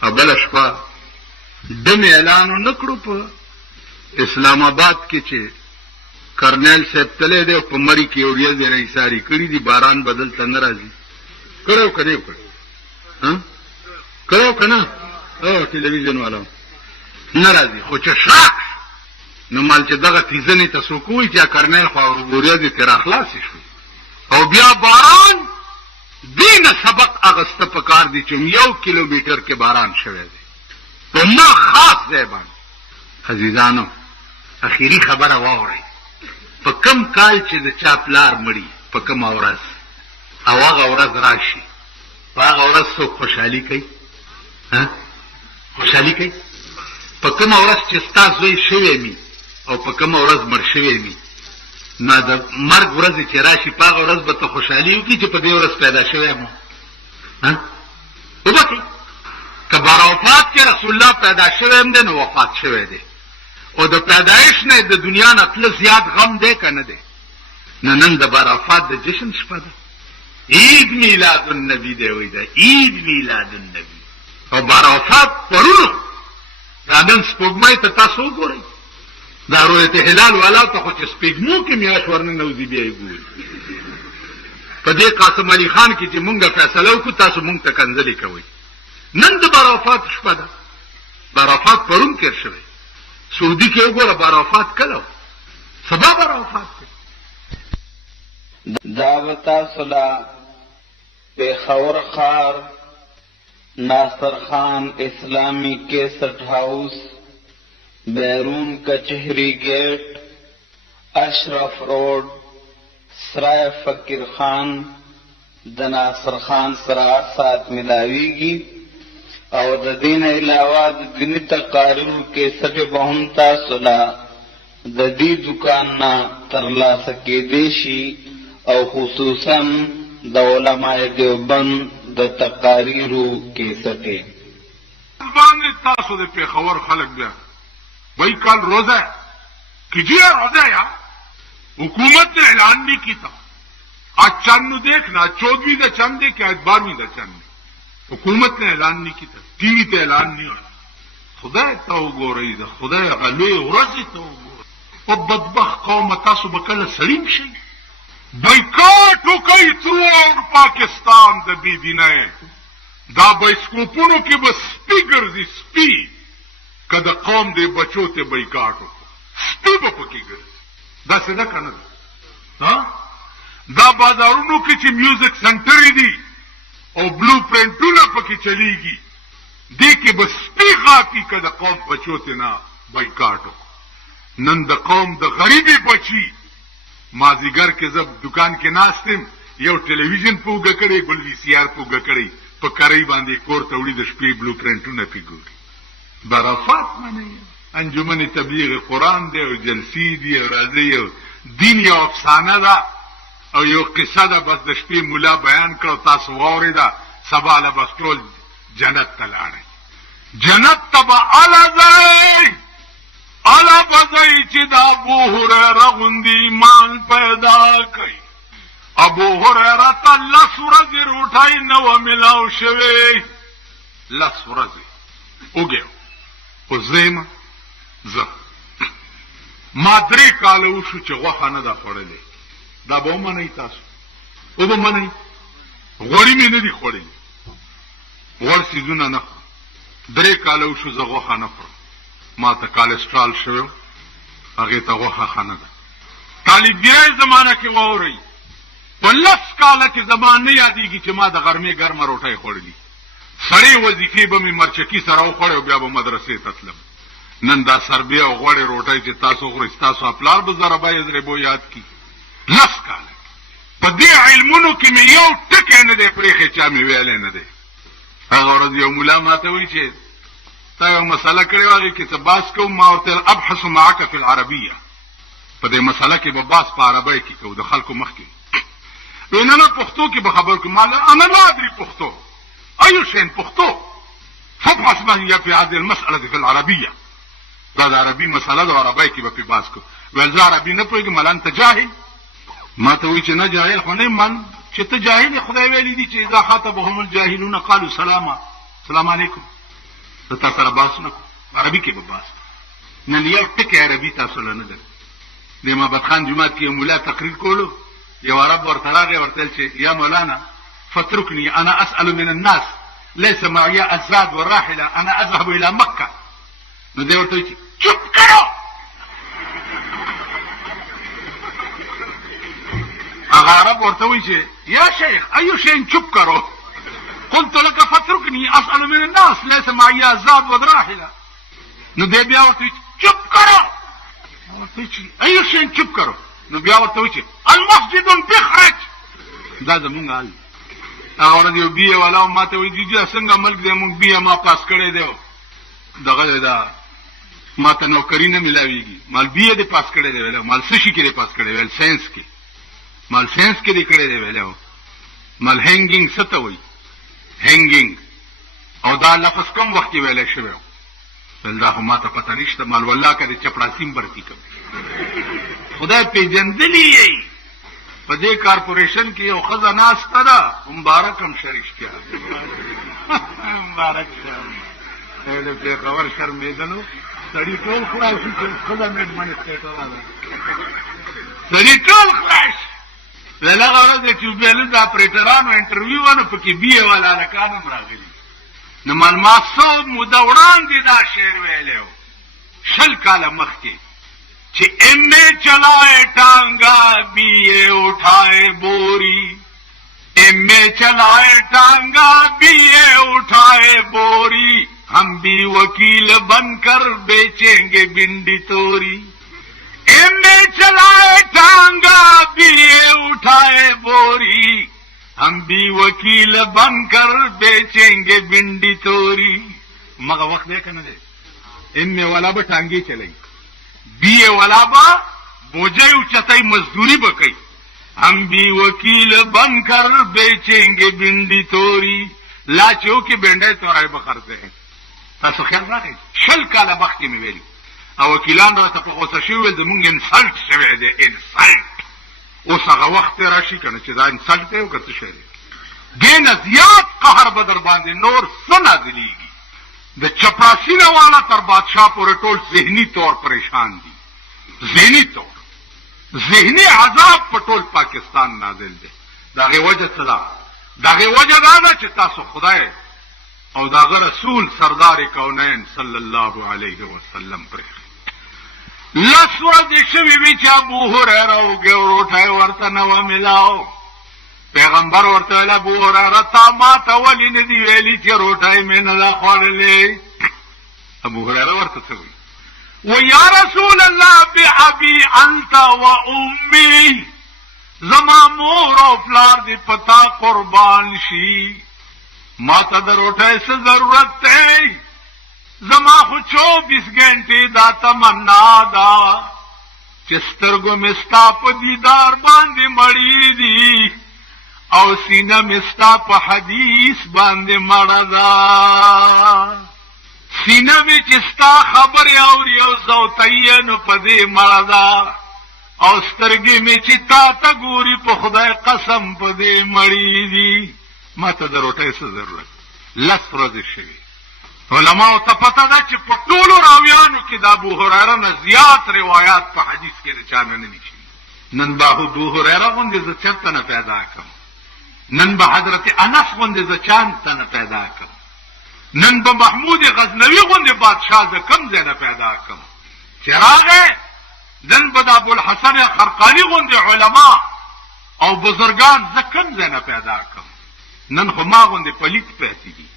بله شپه دم اعلان ونه کړو په اسلام آباد کې چې کرنیل صاحب تللی دی په مری کې ورېځې رئیساري کړي دي، باران بدل ته نه راځي. کړی که نه کړی؟ کړی که نه؟ ټلویزیون والا نه راځي. خو چې شاک نو مال چې دغه تیزنې ته څوک وایي چې کرنیل خوا ورېځې ترې راخلاصې شوې او بیا باران دې نه سبق اخیسته پکار دي چې 1 کیلومیټر کې باران شوی دی په ما خاص ځای باندې. عزیزانو اخیری خبره واورئ، په کم کال چې د چا پلار مړي په کومه ورځ او هغه ورځ راشي، په هغه ورځ څوک خوشحالي کوي؟ خوشحالي کوي؟ په کومه ورځ چې ستا زوی شوی وي او په کومه ورځ مړ شوی وي، نو د مرګ ورځې چې راشي په هغه ورځ به ته خوشحالي وکړي چې په دې ورځ پیدا شوی یم. وبکئ که بروفات کې رسول الله پیدا شوی هم دی نو وفات شوی دی، او د پیدایش نه د دنیا نه تله زیات غم دی که نه دی؟ نو نن د بروفات د جشن شپه ده، عید میلاد النبی دی وایي ده، عید میلاد النبی. او بروفات پرونو دا نن سپوږمۍ ته تاسو وګورئ، دا رؤیت هلال والا ته خو چې سپېږمو کې میاشت ورننوځي بیا یې ګوري. په دې قاسم علي خان کې چې مونږ فیصله وکړو تاسو مونږ ته کنځلې کوئ. نن د بروفات شپه ده، بروفات پرون تېر شوی. سعودي کې وګوره بروفات کله و، سبا بروفات دی. دا به تاسو له پېښور ښار ناصر خان اسلامی کیسټ هاؤس بیرون کچہری گیٹ اشرف روڈ سرائے فقیر خان د ناصر خان سره سات ملاویږي او د دین علاوه د دیني تقاریرو کیسټ به هم تاسو له د دې دکان نه ترلاسه کېدی شي او خصوصا د علماء دیوبند د تقاریرو کیسټ باندې تاسو د پېښور خلک بیا वही कल रोजा है कीजिए रोजा यार, हुकूमत ने ऐलान नहीं किया। आज चंद देखना 14वीं का चंद देखे आज 12वीं का चंद, हुकूमत ने ऐलान नहीं किया, टीवी पे ऐलान नहीं हुआ। खुदा तो गो रही था, खुदा गले उरसी तो गो और बदबख्त कौम तासु बकल सलीम शई बाइकाट हो गई थ्रू आउट पाकिस्तान द बीदीने दा बाइस्कोपोनो की बस स्पीकर दी स्पी کدا قوم دې بچو ته بایکاټ وکړو، سپي به پکې ګرځي. داسې ده که نه ده؟ دا بازارونو کې چې میوزیک سنټرې دي او بلو پرنټونه پکې چلیږي، دې کې به سپي غاپي که د قوم بچو ته نه بایکاټ وکړو. نن د قوم د غریبي بچي مازدیګر کې زه دکان کې ناست یم، یو ټلویزیون په اوږه کړی، بل وي سی آر په اوږه کړی، په کرۍ باندې کور ته وړي، د شپې بلو پرنټونه پې ګوري. برافات منی انجمن تبلیغ قرآن دی او جلسی دی او راځي او دین یو افسانه ده او یو قصه ده، بس د شپې مولا بیان کړو تاسو واورېده، سبا له بس ټول جنت ته لاړئ. جنت ته به اله ځئ، اله به ځئ چې د ابو هریره غوندې ایمان پیدا کوي. ابو هریره ته 10 ورځې روټۍ نه وه میلاو شوې، 10 ورځې وګیو. خو زیمه زه ما 3 کاله وشو چې غوښه نه ده خوړلې. دا به ومنئ تاسو؟ وبه منئ؟ غوړي مې نه دي خوړلي، غوړ څیزونه نه خورم. 3 کاله وشو زه غوښه نه خورم. ما ته کالسټرال شوی، هغې ته غوښه ښه نه ده. طالبګیرۍ زمانه کې واورئ، په 10 کاله کې زما نه یادېږي چې ما د غرمې ګرمه روټۍ خوړلي. سړې وظیفې به مې مرچکي سره وخوړې او بیا به مدرسې ته تلم. نن دا سربیه او غوړې روټۍ چې تاسو خورئ ستاسو پلار به ضربه یضربو یاد کی 10 کاله په دې علمونو کې مې یو ټکی نه دی پرېښی چا مې ویلی نه دی. هغه ورځ یو ملا ماته وایي چې تا یو مسله کړې وه هغې کې څه بحث کوم. ما ورته ابحث معک فی العربیه، په دې مسله کې به بحث په عربی کې کوو د خلکو مخکې. وایي نه پښتو کې به خبر کوم. انا لا ادري پښتو اي شيء پښتو فابحث ما هي في هذه المسألة في العربية. دا د عربي مسله د عربی کې به په بحث کوو. ویل زه عربي نه پوهېږم. ملا انت جاهل؟ ما ته وایي چې نه جاهل خو نه من چې ته جاهل خدای ویلي دي چې اذا خاطبهم الجاهلون قالوا سلاما، سلام علیکم. زه تا سره بحث نه کوم، عربي کې به بحث. نن یو ټکی عربي تاسو له نه ده. د محمد خان جومات کې یو ملا تقریر کولو، یو عرب ورته راغی ورته ویل چې یا مولانا فاتركني انا اسال من الناس ليس معي الزاد والراحله انا اذهب الى مكه. نو دی ورته وایي چپ کړو. هغه عرب ورته وایي چې یا شیخ اي شيء چپ کړو. قلت لك فاتركني اسال من الناس ليس معي الزاد والراحله. نو دی بیا ورته وایي چپ کړو. ورته وایي اي شيء چپ کړو. نو بیا ورته وایي المسجد بخرج. دا زمونږ حال. هغه ورځ یو بیه والا ما ته وایي جی څنګه ملک دی مونږ بیه ما پاس کړی دی دغه دا ما ته نوکري نه ملاویږي. مال بیه دې پاس کړی دی ویل مال څه شي کې دې پاس کړی ویل ساينس کې. مال ساينس کې دې کړی دی ویل مال هنګینګ څه ته وایي هنګینګ او دا لفظ کوم وخت ویل شوی ول دا خو ما ته پته نشته. مال والله کړي چپړاسیم برتی کوم خدای پیژندلی یې. په دې کارپوریشن کې یو ښځه ناسته ده مبارک هم شریشتیا مبارک شه د پېښور شرمېدلو سړي ټول خلاص شي چې ښځه میډمنې سټیټوله ده سړي ټول خلاص. ویل هغه ورځ د ټیوبویلو د اپریټرانو انټرویو و نو پکې بیې والا هلکان هم راغلي. نو مال ما څو موده وړاندې دا شعر ویلی و 20 کاله مخکې چې ایم اے چلائے ٹانگا بیے اٹھائے بوری. ایم اے چلائے ٹانگا بیے اٹھائے بوری ہم بھی وکیل بن کر بیچیں گے بنڈی توری. ایم اے چلائے ٹانگا بیے اٹھائے بوری ہم بھی وکیل بن کر بیچیں گے بنڈی توری. مگر وقت دیکھا نہ دے ایم اے والا بھی ٹانگی چلائی بیه والا با بوجھے اچتائی مزدوری بکئی. ہم بھی وکیل بن کر بیچیں گے بنڈی توری. لاچو کی بینڈای تورای بخرتے ہیں. تاسو خیال راغی 20 کاله مخکې مې ویلي او وکیلان راته په غوسه شوي ول زمونږ انسلټ شوی دی انسلټ. اوس هغه وخت راشي که نه چې دا انسلټ دی او که څه شی دی. دې نه زیات قهر به در باندې نور څه نازلېږي. د چپراسی نه والا تر بادشاہ پورې ټول ذهني طور پریشان دي. ذهني طور ذهني عذاب په ټول پاکستان نازل دی. دغه وجه څه ده؟ دغه وجه دا ده چې تاسو خدای او دغه رسول سردار کونین صلی الله علیه وسلم پرې لس ورځې شوي وي چې ابو هریره وروټی ورته نه و ملاو. پیغمبر ورته ویل ابو هریره تا ما ته ولې نه دي ویلي چې روټۍ مې نه ده خوړلې. ابو هریره ورته څه وایي و یا رسول الله بأبي انت و امي زما مور او پلار دې پتا قربان شي ما ته د روټۍ څه ضرورت دی. زما خو 24 غنټې دا تمنا ده چې سترګو مې ستا په دیدار باندې مړې دي او سینه مې ستا په حدیث باندې مړه ده. سینه مې چې ستا خبرې اوري او زوتیه نو په دې مړه ده او سترګې مې چې تا ته ګوري په خدای قسم په دې مړې دي. ما ته د روټۍ څه ضرورت. 10 ورځې شوي. علماء ته پته ده چې په ټولو راویانو کې د ابو هریره نه زیات روایات په حدیث کې د چا نه دي شوي. نن به ابو هریره غوندې زه چېرته نه پیدا کړم. نن به حضرت انس غوندې زه چانته نه پیدا کړم. نن به محمود غزنوي غوندې بادشاه زه کوم ځای نه پیدا کړم. چې راغی نن به د ابوالحسن خرقاني غوندې علما او بزرګان زه کوم ځای نه پیدا کړم. نن خو ما غوندې پلیت پیسې دي.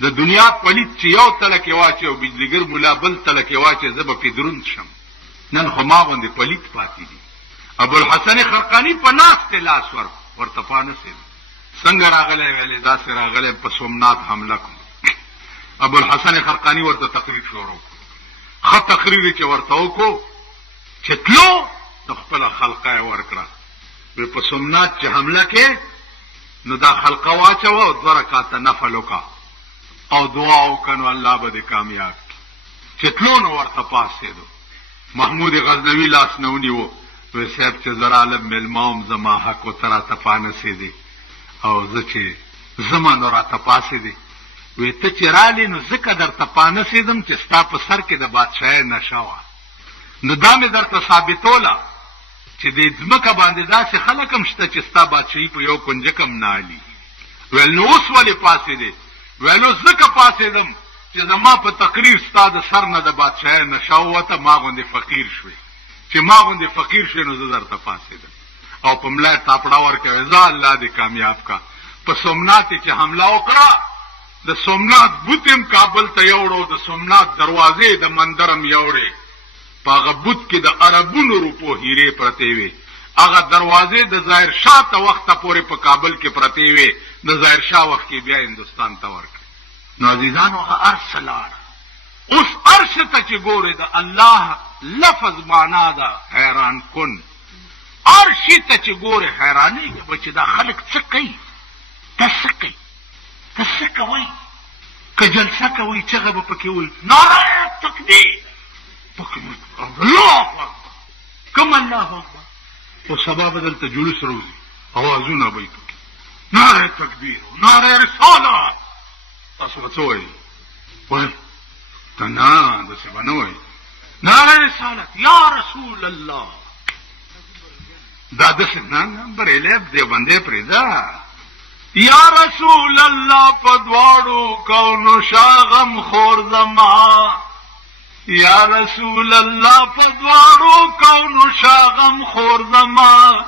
د دنیا پلیت چې یو تلک یې واچي او بجلیګر ملا بل تلک یې واچي زه به پې دروند شم. نن خو ما غوندې پلیت پاتې دي. ابوالحسن خرقاني په ناستې لاس ورته پانسېد. څنګه راغلی ویلې داسې راغلی په سومنات حمله کوم. ابوالحسن خرقاني ورته تقریر شروع کړو. ښه تقریر یې چې ورته وکړو چې تلو د خپله خلقه یې ورکړه. وی په سومنات چې حمله کې نو دا خلقه واچوه او 2 رکعاته نفل وکړه او دعا وکړه نو الله به دې کامیاب کړي. چې تلو نو ورته پاسېدو. محمود غزنوي لاس نه ونیو. وی صاحب چې زه رالم میلمه وم زما حق ورته راته پانسېدې او زه چې زما نو راته پاسېدې. وی ته چې رالې نو ځکه درته پانسېدم چې ستا په سر کې د بادشاهۍ نشه وه. نو دا مې درته ثابتوله چې د ځمکه باندې داسې خلک هم شته چې ستا بادشاهي په یو کنجک هم نه علي. ویل نو اوس ولې پاسېدې؟ ویل اوس ځکه پاسېدم چې زما په تقریر ستا د سر نه د بادشاهۍ نشه ووته ما غوندې فقیر شوې. چې ما غوندې فقیر شوې نو زه درته پاسېدم او په ملا یې تاپړه ورکوې. ځه الله دې کامیاب کا. په سومنات چې حمله وکړه د سومنات بوت هم کابل ته یوړو. د سومنات دروازې د مندر هم یوړې. په هغه بوت کې د عربونو روپو هیرې پرتې وې. هغه دروازې د ظاهر شاه ته وخته پورې په کابل کې پرتې وې. د ظاهر شاه وخت کې بیا هندوستان ته ورکړې. نو عزیزانو هغه ارش لاړه. اوس ارش ته چې ګورې د الله لفظ معنا ده حیران کن. ارشي ته چې ګورې حیرانېږي به چې دا خلک څه کوي. ته څه کوي؟ ته څه کوئ؟ که جلسه کوئ چغه به پکې وایي نعره تکبیر. الله اکبر. کوم الله اکبر؟ او سبا به دلته جلوس روزي اوازونه به یې پکې نعره تکبیر نعره رسالت. تاسو به څه وایي؟ وایي ته نه داسې به نه وایي نعره رسالت یا رسول الله. دا داسې نه بریلی دیوبندی پرېږده. یا رسول الله په دواړو کونو شاغم خور زما. یا رسول الله په دواړو کونو شاغم خور زما.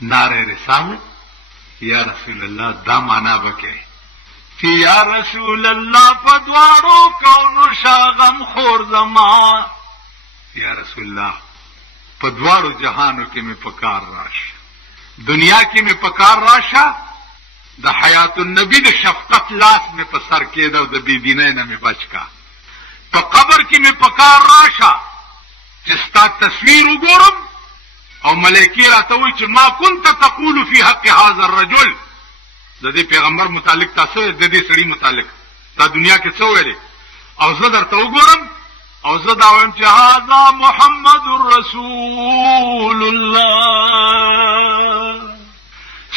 نعره رسالت یا رسول الله دا معنا وکړي چې یا رسول الله په دواړو کونو شاغم خور زما. یا رسول الله په دواړو جهانو کې مې پکار راشه. دنیا کې مې پکار راشه. د حیات النبی د شفقت لاس مې په سر کېده او د بېدینۍ نه مې بچ کا. په قبر کې مې پکار راشه چې ستا تصویر وګورم او ملایکې راته وایي چې ما كنت تقول فی حق هذا الرجل. د دې پیغمبر متعلق تاسو د دې سړي متعلق تا دنیا کې څه ویلې او زه درته وګورم او زه دا وایم چې هذا محمد رسول الله.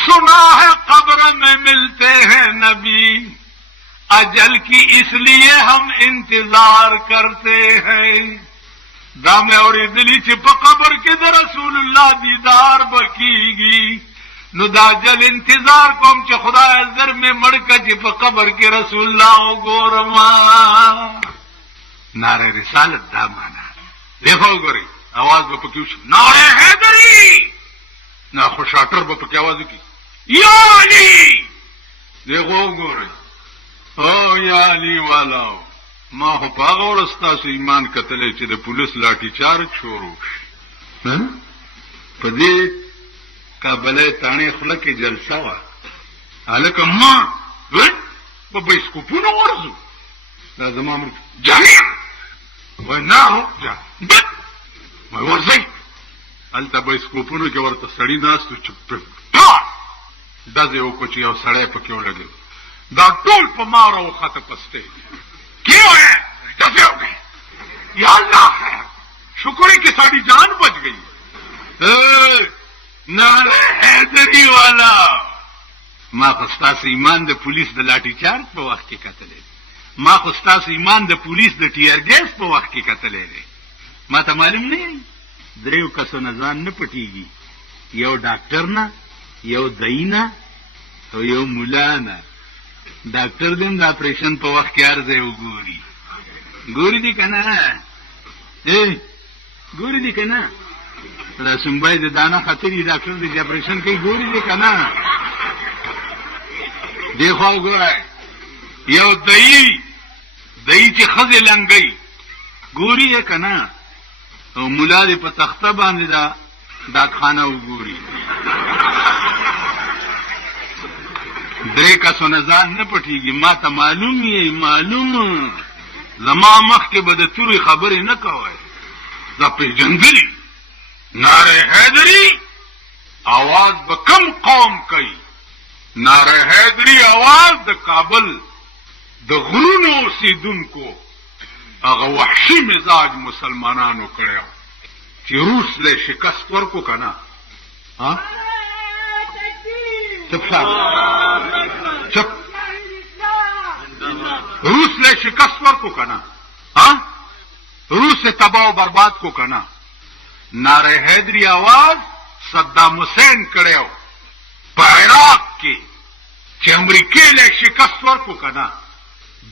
سنا ہے قبر میں ملتے ہیں نبی اجل کی اس لیے ہم انتظار کرتے ہیں. دا میں اوریدلی چې په قبر کې د رسول الله دیدار بکیږي نو دا اجل انتظار کوم چې خدای زر مې مړ کړه چې په قبر کې رسول الله وګورم. نعره رسالت دا معنا دیکھو وګورئ आवाज به پکې وشي نعره حیدری. نه خو شاټر به پکې आवाज وکړي یا علی. دیکھو وګورئ او یا علی والاو. ما خو په هغه ورځ ستاسو ایمان کتلی چې د پولیس لاټي چارج شروع شي. په دې کابلۍ تاڼې خوله کې جلسه وه. هلکه ما په بایسکوپونو ورځو. دا زما مړ جميع وایي نه هو وایي ورځئ. هلته بایسکوپونو کې ورته سړي ناست و چې ډزې وکړو چې یو سړی پکې ولګېد. دا ټول په ما راوخته په سټیج. کیوں ہے ڈسے ہو گئے یا اللہ ہے شکر ہے کہ ساری جان بچ گئی. نعرہ حیدری والا. ما خو ستاسو ایمان د پولیس د لاټي چارج په وخت کې کتلی. ما خو ستاسو ایمان د پولیس د ټیر ګیس په وخت کې کتلی دی. ما ته معلوم نه دریو کسو نه ځان نه پټېږي. یو ډاکټر نه یو دایی نه او یو ملا نه. ډاکټر دې د اپریشن په وخت کې هر ځای وګوري. ګوري دي که نه؟ ګوري دي که نه؟ رسومبای د دانه خطرې ډاکټر دې چې اپریشن کوي ګوري دي که نه؟ دې خوا وګورئ یو دئی چې ښځې لنګۍ ګوري یې که نه او ملا دې په تخته باندې دا ډاکخانه وګوري. درې کسو نه ځان نه پټېږي. ما ته معلوم یې معلوم زما مخکې به د تورې خبرې نه کوئ. دا پېژندلي نعره حیدري आवाज به کم قوم کوي. نعره حیدري आवाज د کابل د غرونو اوسېدونکو هغه وحشي مزاج مسلمانانو کړی چې روس له شکست ورکو که نه. چپ چپ روس له شکست ورکو که نه. روس تباہ و برباد کو که نه. نعره حیدري आवाज صدام حسین کړی په عراق کې چې امریکې له شکست ورکو که نه.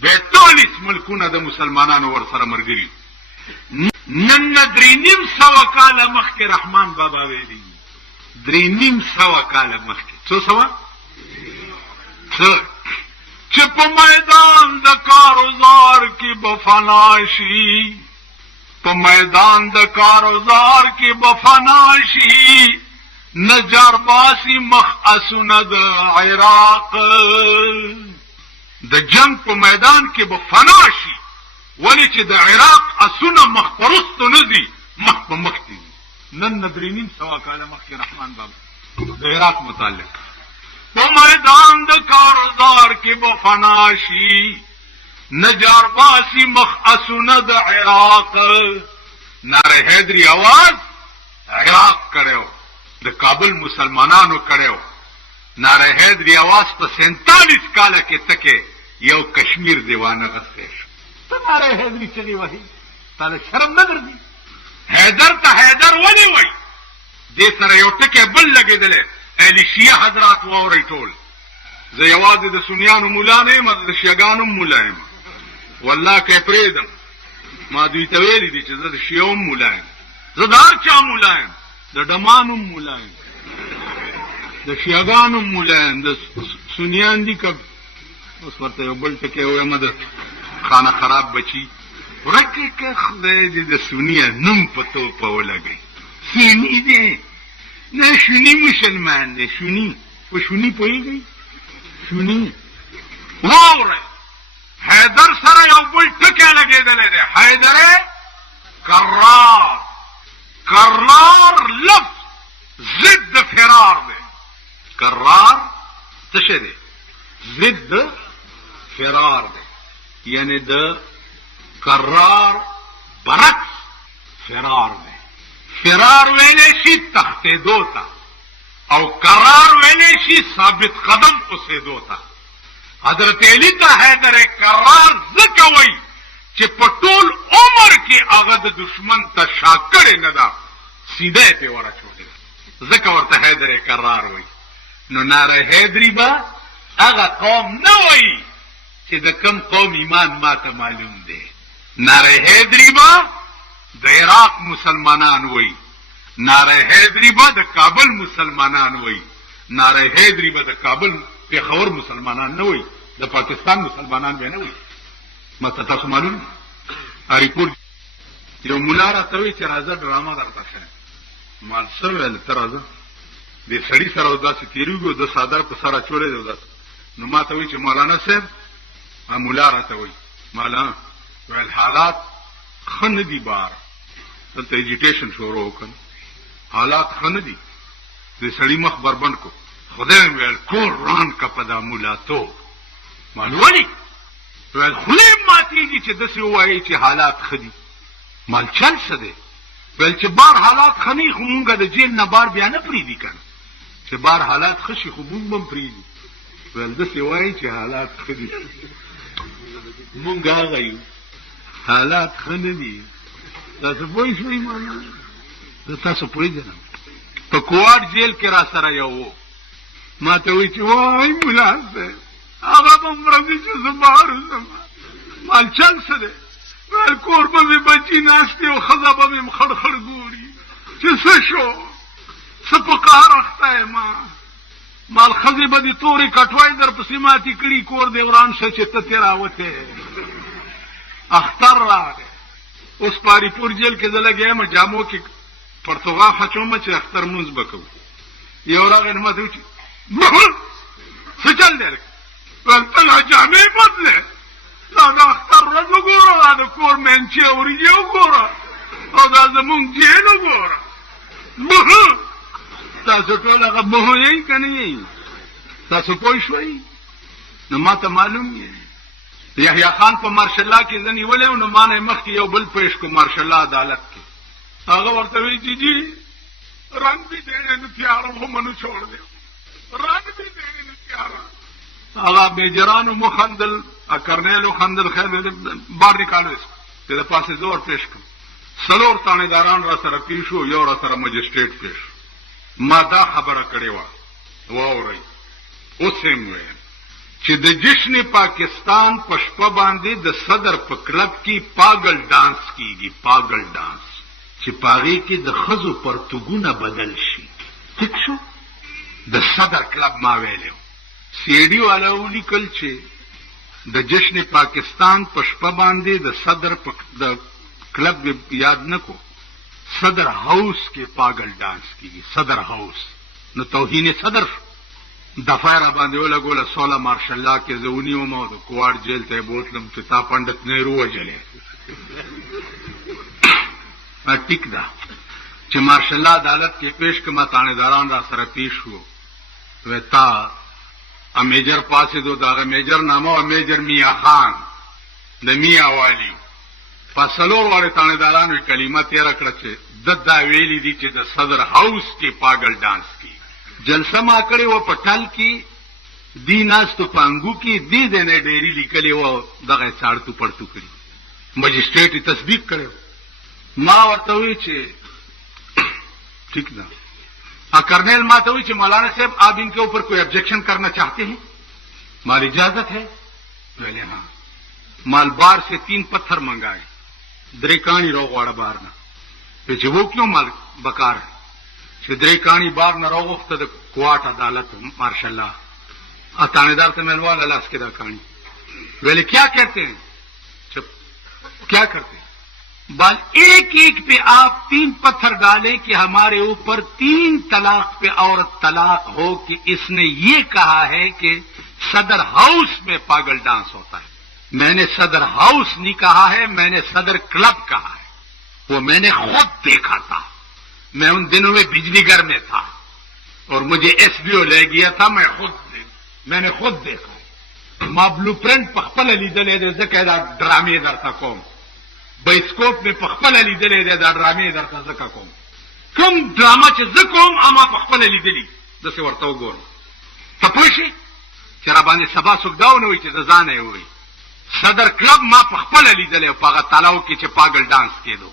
42 ملکونه د مسلمانانو ورسره ملګري. نن 350 کاله مخکې رحمان بابا ویلي 350 کاله مخکې څو سوه چې په میدان د کاروزار کې به فنا شي. په میدان د کاروزار کې به فنا شي. نجار باسی مخ اسونه د عراق. د جنگ په میدان کې به فنا شي. ولی چې د عراق اسونه مخ پرستو نه دي مخ په مخ دي. نن 350 کاله مخکې رحمان بابا د عراق متعلق په میدان د کاروزار کې به فنا شي. نجار باسی مخ اسونه د عراق. نعره حیدري आवाज عراق کړو د کابل مسلمانانو کړو. نعره حیدري आवाज په 47 کاله کې تکه یو کشمیر دیوانه غسته شو. ته نعره حیدري چغې وهي تاله شرم نه درځي. حیدر ته حیدر ولې وایي؟ دې سره یو ټکی بل لګېدلی. اهل شیعه حضرات واورئ ټول. زه یوازې د سنیانو ملا نه یم د شیعګانو ملا یم. والله که یې پرېږدم ما دوی ته ویلي دي چې زه د شیعه هم ملا یم. زه د هر چا ملا یم. د ډمان هم ملا یم. د شیعګانو هم ملا یم. د سنیان دي که اوس ورته یو بل ټکی ویم د خانه خراب بچي ورکې که خدای دې د سنیه نوم په توپه ولګوي. سني دی نه شوني مسلمان دی. شوني په شوني پوهېږئ؟ شوني واورئ حیدر سره یو بل ټکی لګېدلی دی. حیدر کرار. کرار لفظ ضد فرار دی. کرار څه شی دی؟ ضد فرار دی. یعنی د کرار برعکس فرار دی. فرار ویلی شي تښتېدو ته او کرار ویلی شي ثابت قدم اوسېدو ته. حضرت علي ته حیدر کرار ځکه وایي چې په ټول عمر کې هغه د دشمن ته شا کړې نه ده. سیده یې پرې ورچوټې ده ځکه ورته حیدر کرار وایي. نو نعره حیدري به هغه قوم نه وایي چې د کم قوم ایمان ما ته معلوم دی. نعره حیدري به د عراق مسلمانان وایي. نعره حیدري به د کابل مسلمانان وایي. نعره حیدري به د کابل پېښور مسلمانان نه وایي. د پاکستان مسلمانان به نه وایي. ماته تاسو معلوم ریپورټ یو مولا راته وایي چې راځه ډرامه درته ښیم. مال څه ویل ته راځه دې سړي سره داسې تېرېږو د څادر په سر اچولی دی داسې. نو ما ته وایي چې مولانا صاحب مولا راته وایي مولانا ویل حالات ښه نه دي. بار دلته ایجیټیشن شروع وکړ. حالات ښه نه دي. دې سړي مخ بربند کو. خدای مې ویل کور ران که په دا مولاتو. مال ولې؟ ویل خولې ماتېږي چې داسې ووایي چې حالات ښه دي. مال چل څه دی؟ ویل چې بار حالات ښه نه وي خو مونږ د جیل نه بار بیا نه پرېږدي که نه. چې بار حالات ښه شي خو مونږ به هم پرېږدي. ویل داسې وایي چې حالات ښه دي. مونږ هغه یو حالات ښه نه دي. تاسو پوه شوئ؟ معنا زه تاسو پوهېږم. په کوواټ جیل کې را سره یو و. ما ته وایي چې وای ملا صاحب هغه به هم راځي چې زه بهر وځم. مال چل څه دی؟ ویل کور به مې بچي ناست دي او ښځه به مې خړ خړ ګوري چې څه شو څه په قهر اخته یمه. مال خزی به دې تورې کټوای در پسې ماتې کړي کور دې وران شه چې ته تې راوتې اختر راغی اوس پاری پور جیل کې زه لګیا جامو کې پرتوغا خچوم چې اختر مونځ به کوو یو راغی نو ماته وچی څه چل دی ول ته لا جامې بدلې دا د اختر ورځ وګوره دا د کور منچې وریجې وګوره او دا زمونږ جیل وګوره تاسو ټول هغه بهو یې که نه یې تاسو پوه شوئ نو ما ته معلوم یې یحیی خان په مارشالله کې زه نیولی و نو ما نه یې مخکې یو بل پیش کو مارشالله عدالت کې هغه ورته وی چې جی رنگ بھی دینے نو تیار ہو منو چھوڑ دے رنگ بھی دینے نو تیار هغه میجرانو مخندل کرنیلو خندل خیر بار نکالو اس ته د پاسه زور پیش کړ سلور تانیداران را سره پیښو یو را سره مجسټریټ پیش ما دا خبره کړې و واورئ اوس هم وایم چې د جشن پاکستان په شپه باندې د صدر په کلب کې پاگل ډانس کیږي پاگل ډانس چې پاغې کې د ښځو پرتوګونه بدل شي ټیک شو د صدر کلب ما ویلو سی ډي والا ولیکل چې د جشن پاکستان په شپه باندې د صدر د کلب یاد نکو صدر ہاؤس کے پاگل ڈانس کی صدر ہاؤس نو توہین صدر دفعہ را باندې ولګول 16 مارش الله کې زونی و مو د کوار جیل ته بوتلم چې تا پندت نهرو وجلې ما ټیک دا چې مارش الله عدالت کې پیش کما تانیداران را سره پیش وو وتا ا میجر پاسې دو دا میجر نامو میجر میاں خان د میاں والی فصلور والے تانیدارانو کلمه تیر کړه چې د ویلي دي چې د صدر هاوس کې پاگل ډانس کی جلسه ما کړی و پټال کې دی ناستو پانګو کې دی دنه ډېری لیکلی و دغه څارتو پړتو کړی مجسټریټ تصدیق کړو ما ورته وی چې ٹھیک ده کرنیل ما ته وی چې مولانا صاحب آپ ان کے اوپر کوئی آبجیکشن کرنا چاہتے ہیں مال اجازت ہے پہلے ہاں مال بار سے 3 پتھر منگائے دریکانی رو غواړه بار نه چې وو کیوں مال بکار ہے چې دریکانی بار نه روغخته د کوارټ عدالت ماشاءاللہ اتانیدار ته ملوال لاس کې دا کہانی ویلے کیا کہتے ہیں چپ کیا کرتے ہیں بال ایک ایک پہ آپ 3 پتھر ڈالیں کہ ہمارے اوپر 3 طلاق پہ عورت طلاق ہو کہ اس نے یہ کہا ہے کہ صدر ہاؤس میں پاگل ڈانس ہوتا ہے میں نے صدر ہاؤس نہیں کہا ہے میں نے صدر کلب کہا ہے وہ میں نے خود دیکھا تھا میں ان دنوں میں بجلی گھر میں تھا اور مجھے ایس بی او لے گیا تھا میں نے خود دیکھا ما بلو پرنٹ پخپل لیدلې ده ځکه دا ډرامې درته کوم بایسکوپ مې پخپل لیدلې ده دا ډرامې درته ځکه کوم کوم ډرامه چې زه کوم اما پخپل لیدلې داسې ورته وګورم ته پوه شې چې را باندې سبا څوک دا ونه وایي چې د ځانه یې وایي صدر کلب ما پخپل لیدلې او په هغه تالاو کې چې پاگل ډانس کېدو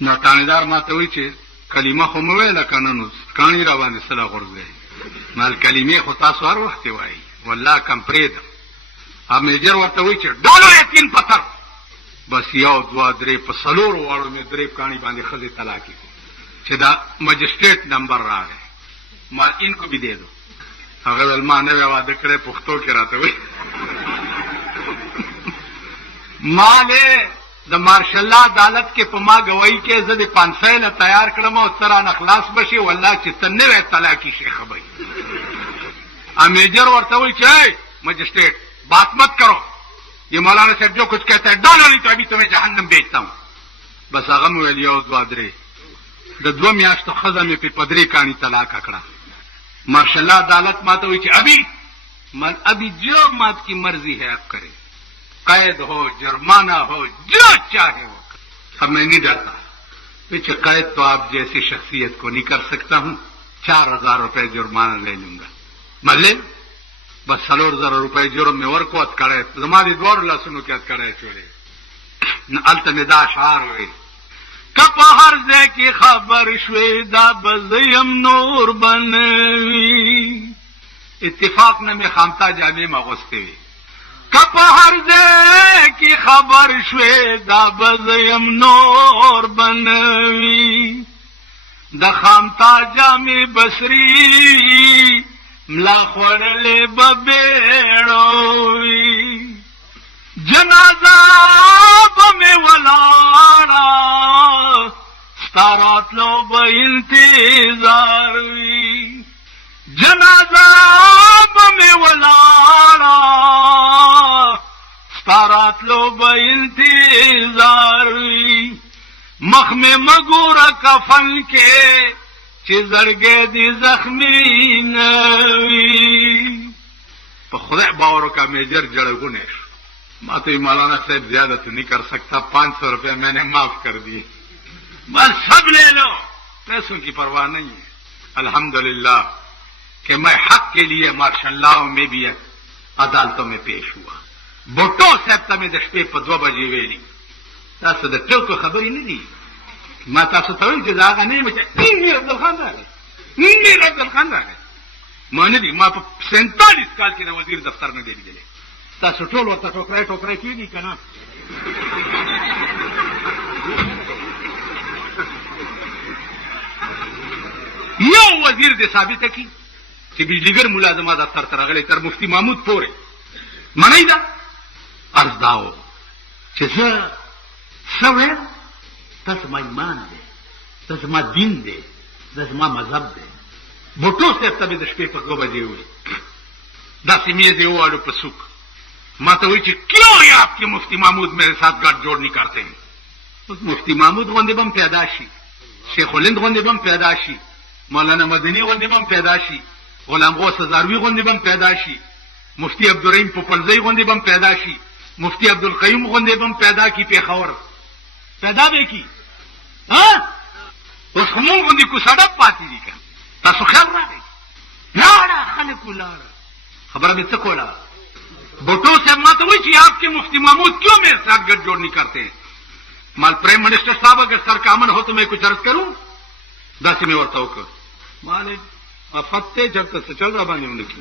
نو تانیدار ما ته وایي چې کلمه خو مو ویله که نه نو کاڼي را باندې سله غورځوي مال کلمې خو تاسو هر وخت وایي والله کم پرېږدم اب میجر ورته وایي چې ډولو یې 3 پتھر بس یو 2 3 په څلورو واړو مې درې کاڼي باندې ښځې طلاقې چې دا مجسټریټ نمبر راغی مال ان کو بھی دے دو هغه ول ما نه واده کړې پښتو کې راته وایي مالې د مارشالله عدالت کې په ما گواہی کې زه د 500 تیار کړم او سره نه خلاص بشي والله چې تنوي طلاقی شیخ بھائی امیجر ورته وایي چې مجسٹریٹ بات مت کرو یہ مولانا صاحب جو کچھ کہتا ہے ڈالو نہیں تو ابھی تمہیں جہنم بیچتا ہوں بس هغه مې ویل یو 2 3 د 2 میاشتو ښځه مې په پدری کاڼي طلاق کړه مارشالله عدالت ماته وایي چې ابھی جو مات کی مرضی ہے آپ کریں قید ہو جرمانہ ہو جو چاہے ہو اب میں نہیں ڈرتا پیچھے قید تو آپ جیسی شخصیت کو نہیں کر سکتا ہوں 4000 روپے جرمانہ لے لوں گا ملے بس 4000 روپے جرم میں ورکو ات کڑے زمادی دوار لاسونو کې ات کڑے چولے التمدا اشعار ہوئے کپ هر ځای کې خبر شوي دا بزیم نور بنوي اتفاق نه می خامتا جامې مغوسته وي کپ هر ځای کې خبر شوي دا بزیم نور بنوي د خامتا جامې بصری ملا خوړلې به بیړوي جنازه به مې ولاړه ستا راتلو به انتظار وي جنازه به مې ولاړه ستا راتلو به انتظار وي مخ مې مګوره کفن کې چې زړګی دې زخمي نه وي په خدای باور کا میجر جڑگونے ماں تو مولانا صاحب زیادہ تو نہیں کر سکتا 500 روپے میں نے معاف کر دیے بس سب لے لو پیسوں کی پرواہ نہیں ہے الحمدللہ کہ میں حق کے لیے ماشاءاللہ میں بھی عدالتوں میں پیش ہوا بھٹو صاحب ته مې د شپې په 2 بجې ویلي تاسو د ټکو خبرې نه دي ما تاسو ته ویل چې دا هغه نه یم چې میر عبدالخان راغی میر عبدالخان راغی ما نه دي ما په 47 کال کې د وزیر دفتر نه دی لیدلی تاسو ټول ورته ټوکرای کېږي که نه یو وزیر دې ثابته کړي چې بجلیګر ملا زما دفتر ته راغلی تر مفتی محمود پورې منئ ده عرض دا و چې زه څه ویم دا زما ایمان دی دا زما دین دی دا زما مذهب دی بھٹو صاحب ته مې د شپې په 2 بجې وویل داسې میز یې ووالو په سوک ما ته وایي چې کیوں یہ آپ کے مفتی محمود میرے ساتھ گٹھ جوڑ نہیں کرتے ہیں مفتی محمود غوندې به هم پیدا شي شیخ الهند غوندې به هم پیدا شي مولانا مدني غوندې به هم پیدا شي غلام غوث هزاروي غوندې به هم پیدا شي مفتی عبدالرحیم پوپلزی غوندې به هم پیدا شي مفتی عبدالقیوم غوندې به هم پیدا کی پیښور پیدا به کی اوس خو مونږ غوندې کوسړه پاتې دي که تاسو خیال راغی لاړه خلک ولاړه خبره مې څه کوله بھٹو صاحب ما تو وہی آپ کے مفتی محمود کیوں میرے ساتھ گٹھ جوڑ نہیں کرتے مال پرائم منسٹر صاحب اگر سر کا امن ہو تو میں کچھ عرض کروں دس میں ورتا ہو مالک فتح جب تک سے چل رہا بانے انہوں کی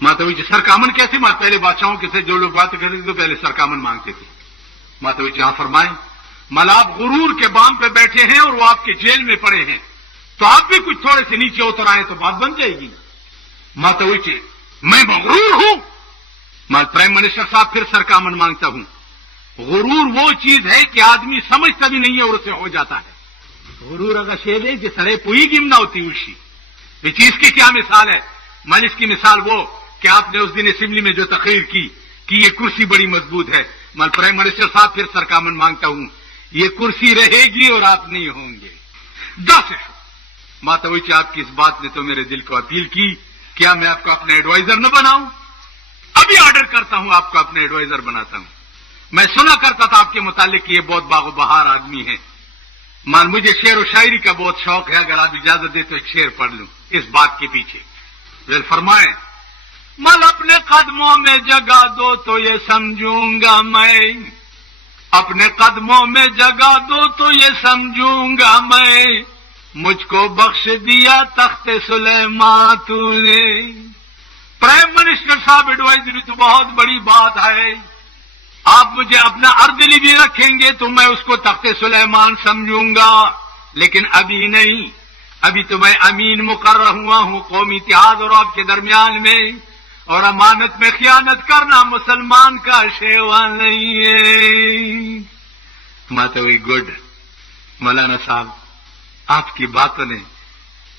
ماتا وہی سر کا امن کیسے مال پہلے بادشاہوں کے سے جو لوگ بات کرتے تھے تو پہلے سر کا امن مانگتے تھے ماتا وہی ہاں فرمائیں مال آپ غرور کے بام پہ بیٹھے ہیں اور وہ آپ کے جیل میں پڑے ہیں تو آپ بھی کچھ تھوڑے سے نیچے اتر آئے تو بات بن جائے گی ماتا وہی میں مغرور ہوں مال پرائم منسٹر صاحب پھر سر کا امن مانگتا ہوں غرور وہ چیز ہے کہ آدمی سمجھتا بھی نہیں ہے اور اسے ہو جاتا ہے غرور اگر شیل ہے کہ سرے پوئی گم نہ ہوتی اوشی یہ چیز کی کیا مثال ہے مال اس کی مثال وہ کہ آپ نے اس دن اسمبلی میں جو تقریر کی کہ یہ کرسی بڑی مضبوط ہے مال پرائم منسٹر صاحب پھر سر کا امن مانگتا ہوں یہ کرسی رہے گی اور آپ نہیں ہوں گے ماتا وہی آپ کی اس بات نے تو میرے دل کو اپیل کی کیا میں آپ کو اپنا ایڈوائزر نہ بناؤں ابھی آرڈر کرتا ہوں آپ کو اپنے ایڈوائزر بناتا ہوں میں سنا کرتا تھا آپ کے متعلق کہ یہ بہت باغ و بہار آدمی ہے مان مجھے شعر و شاعری کا بہت شوق ہے اگر آپ اجازت دے تو ایک شعر پڑھ لوں اس بات کے پیچھے فرمائیں مل اپنے قدموں میں جگہ دو تو یہ سمجھوں گا میں اپنے قدموں میں جگہ دو تو یہ سمجھوں گا میں مجھ کو بخش دیا تخت سلیمان تو نے پرائم منسٹر صاحب ایڈوائزری تو بہت بڑی بات ہے آپ مجھے اپنا اردلی بھی رکھیں گے تو میں اس کو تخت سلیمان سمجھوں گا لیکن ابھی نہیں ابھی تو میں امین مقرر ہوا ہوں قومی اتحاد اور آپ کے درمیان میں اور امانت میں خیانت کرنا مسلمان کا شیوا نہیں ہے ماتوی گڈ مولانا صاحب آپ کی باتوں نے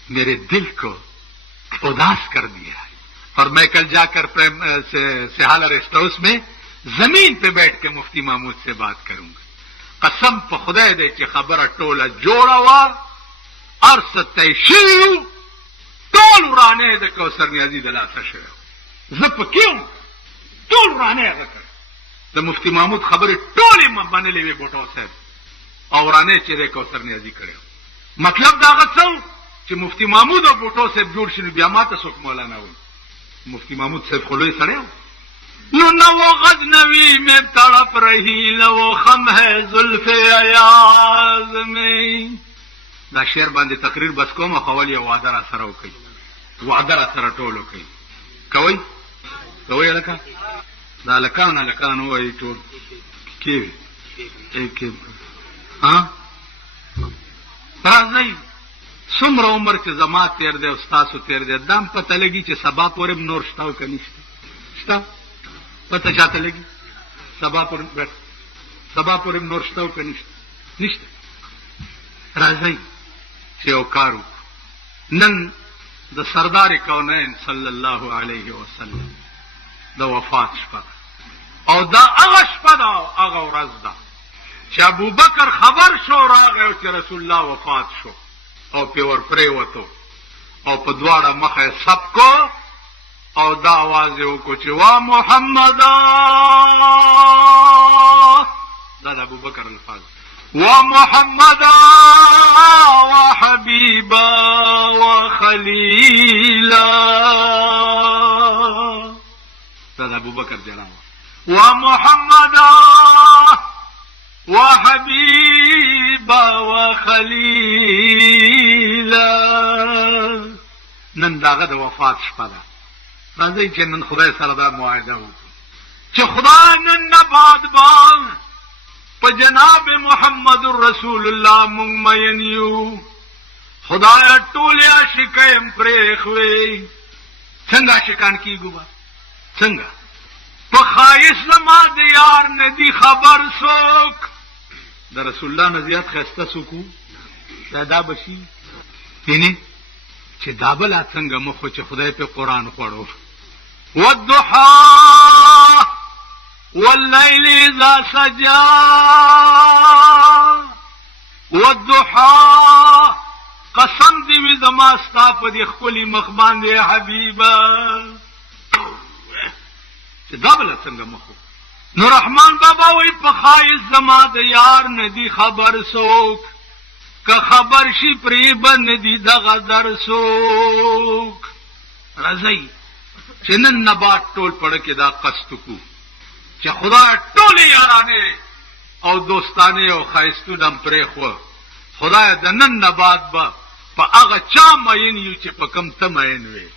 میرے دل کو اداس کر دیا ہے اور میں کل جا کر سہالہ ریسٹ ہاؤس میں زمین پہ بیٹھ کے مفتی محمود سے بات کروں گا قسم پہ خدا دے کہ خبر ٹولا جوڑا ہوا عرص تیشیو ٹول ارانے دے کوثر نیازی دلا سشر زپ کیوں ٹول ارانے اگر تو مفتی محمود خبر ٹولے بنے لے بوٹو صاحب اور آنے چرے کوثر نیازی کرے مطلب داغت سو کہ مفتی محمود اور بوٹو صاحب جوڑ شنو بیامات سوک مولانا ہوئی مفتی محمود صاحب کھولوئے سڑے ہو نہ وہ غزنوی میں تڑپ رہی نہ وہ خم ہے زلف ایاز میں دا شعر باندې تقریر بس کوم خول یو وعده را سره وکي وعده را سره ټول وکي کوي لکه دا لکان وای ټول کې ها راځي څومره عمر چې زما تیر دی او ستاسو تیر دی دام پته لګي چې سبا پورې نور شته او که نشته شته پته چاته لګي سبا پورې نور شته او که نشته راځئ چې یو کار وکړو نن د سردار کونین صلی الله علیه وسلم د وفات شپه او دا هغه شپه ده او هغه ورځ ده چې ابوبکر خبر شو راغی او چې رسول الله وفات شو او پې ورپرېوتو او په دواړه مخه یې سب کو او دا آواز یې وکړو چې وا محمده دا د ابوبکر الفاظ وا محمده وا حبیبا وا خلیلا دا د ابوبکر جلال وا محمده وا حبیبا وا خلیلا نن داغه د وفات شپه ده راځئ چې نن خدای سره دا معاهده وکړو چې خدای نن نه بعد به په جناب محمد رسول الله مونږ مین یو خدای ټول عاشقان پرېښوي څنګه عاشقان کیږو به څنګه په خایس زما د یار نه دي خبر څوک د رسول الله نه زیات ښایسته څوک و دا به شي یعنې چې دا بله څنګه مخ چې خدای په قرآن خوړو والضحى والليل اذا سجى والضحى قسم دی وی زما ستا په دې ښکلي مخ باندې حبیبه چې دا بله څنګه مخ نو رحمان بابا وی په خایس زما د یار نه دي خبر څوک که خبر شي پرې به نه دي دغه در څوک راځئ چې نن نبات ټول پړه کې دا قصد کو چې خدای ټولې یارانې او دوستانې او ښایستونه هم پرېښوه خدای د نن نبات به په هغه چا مین یو چې په کوم ته مین وې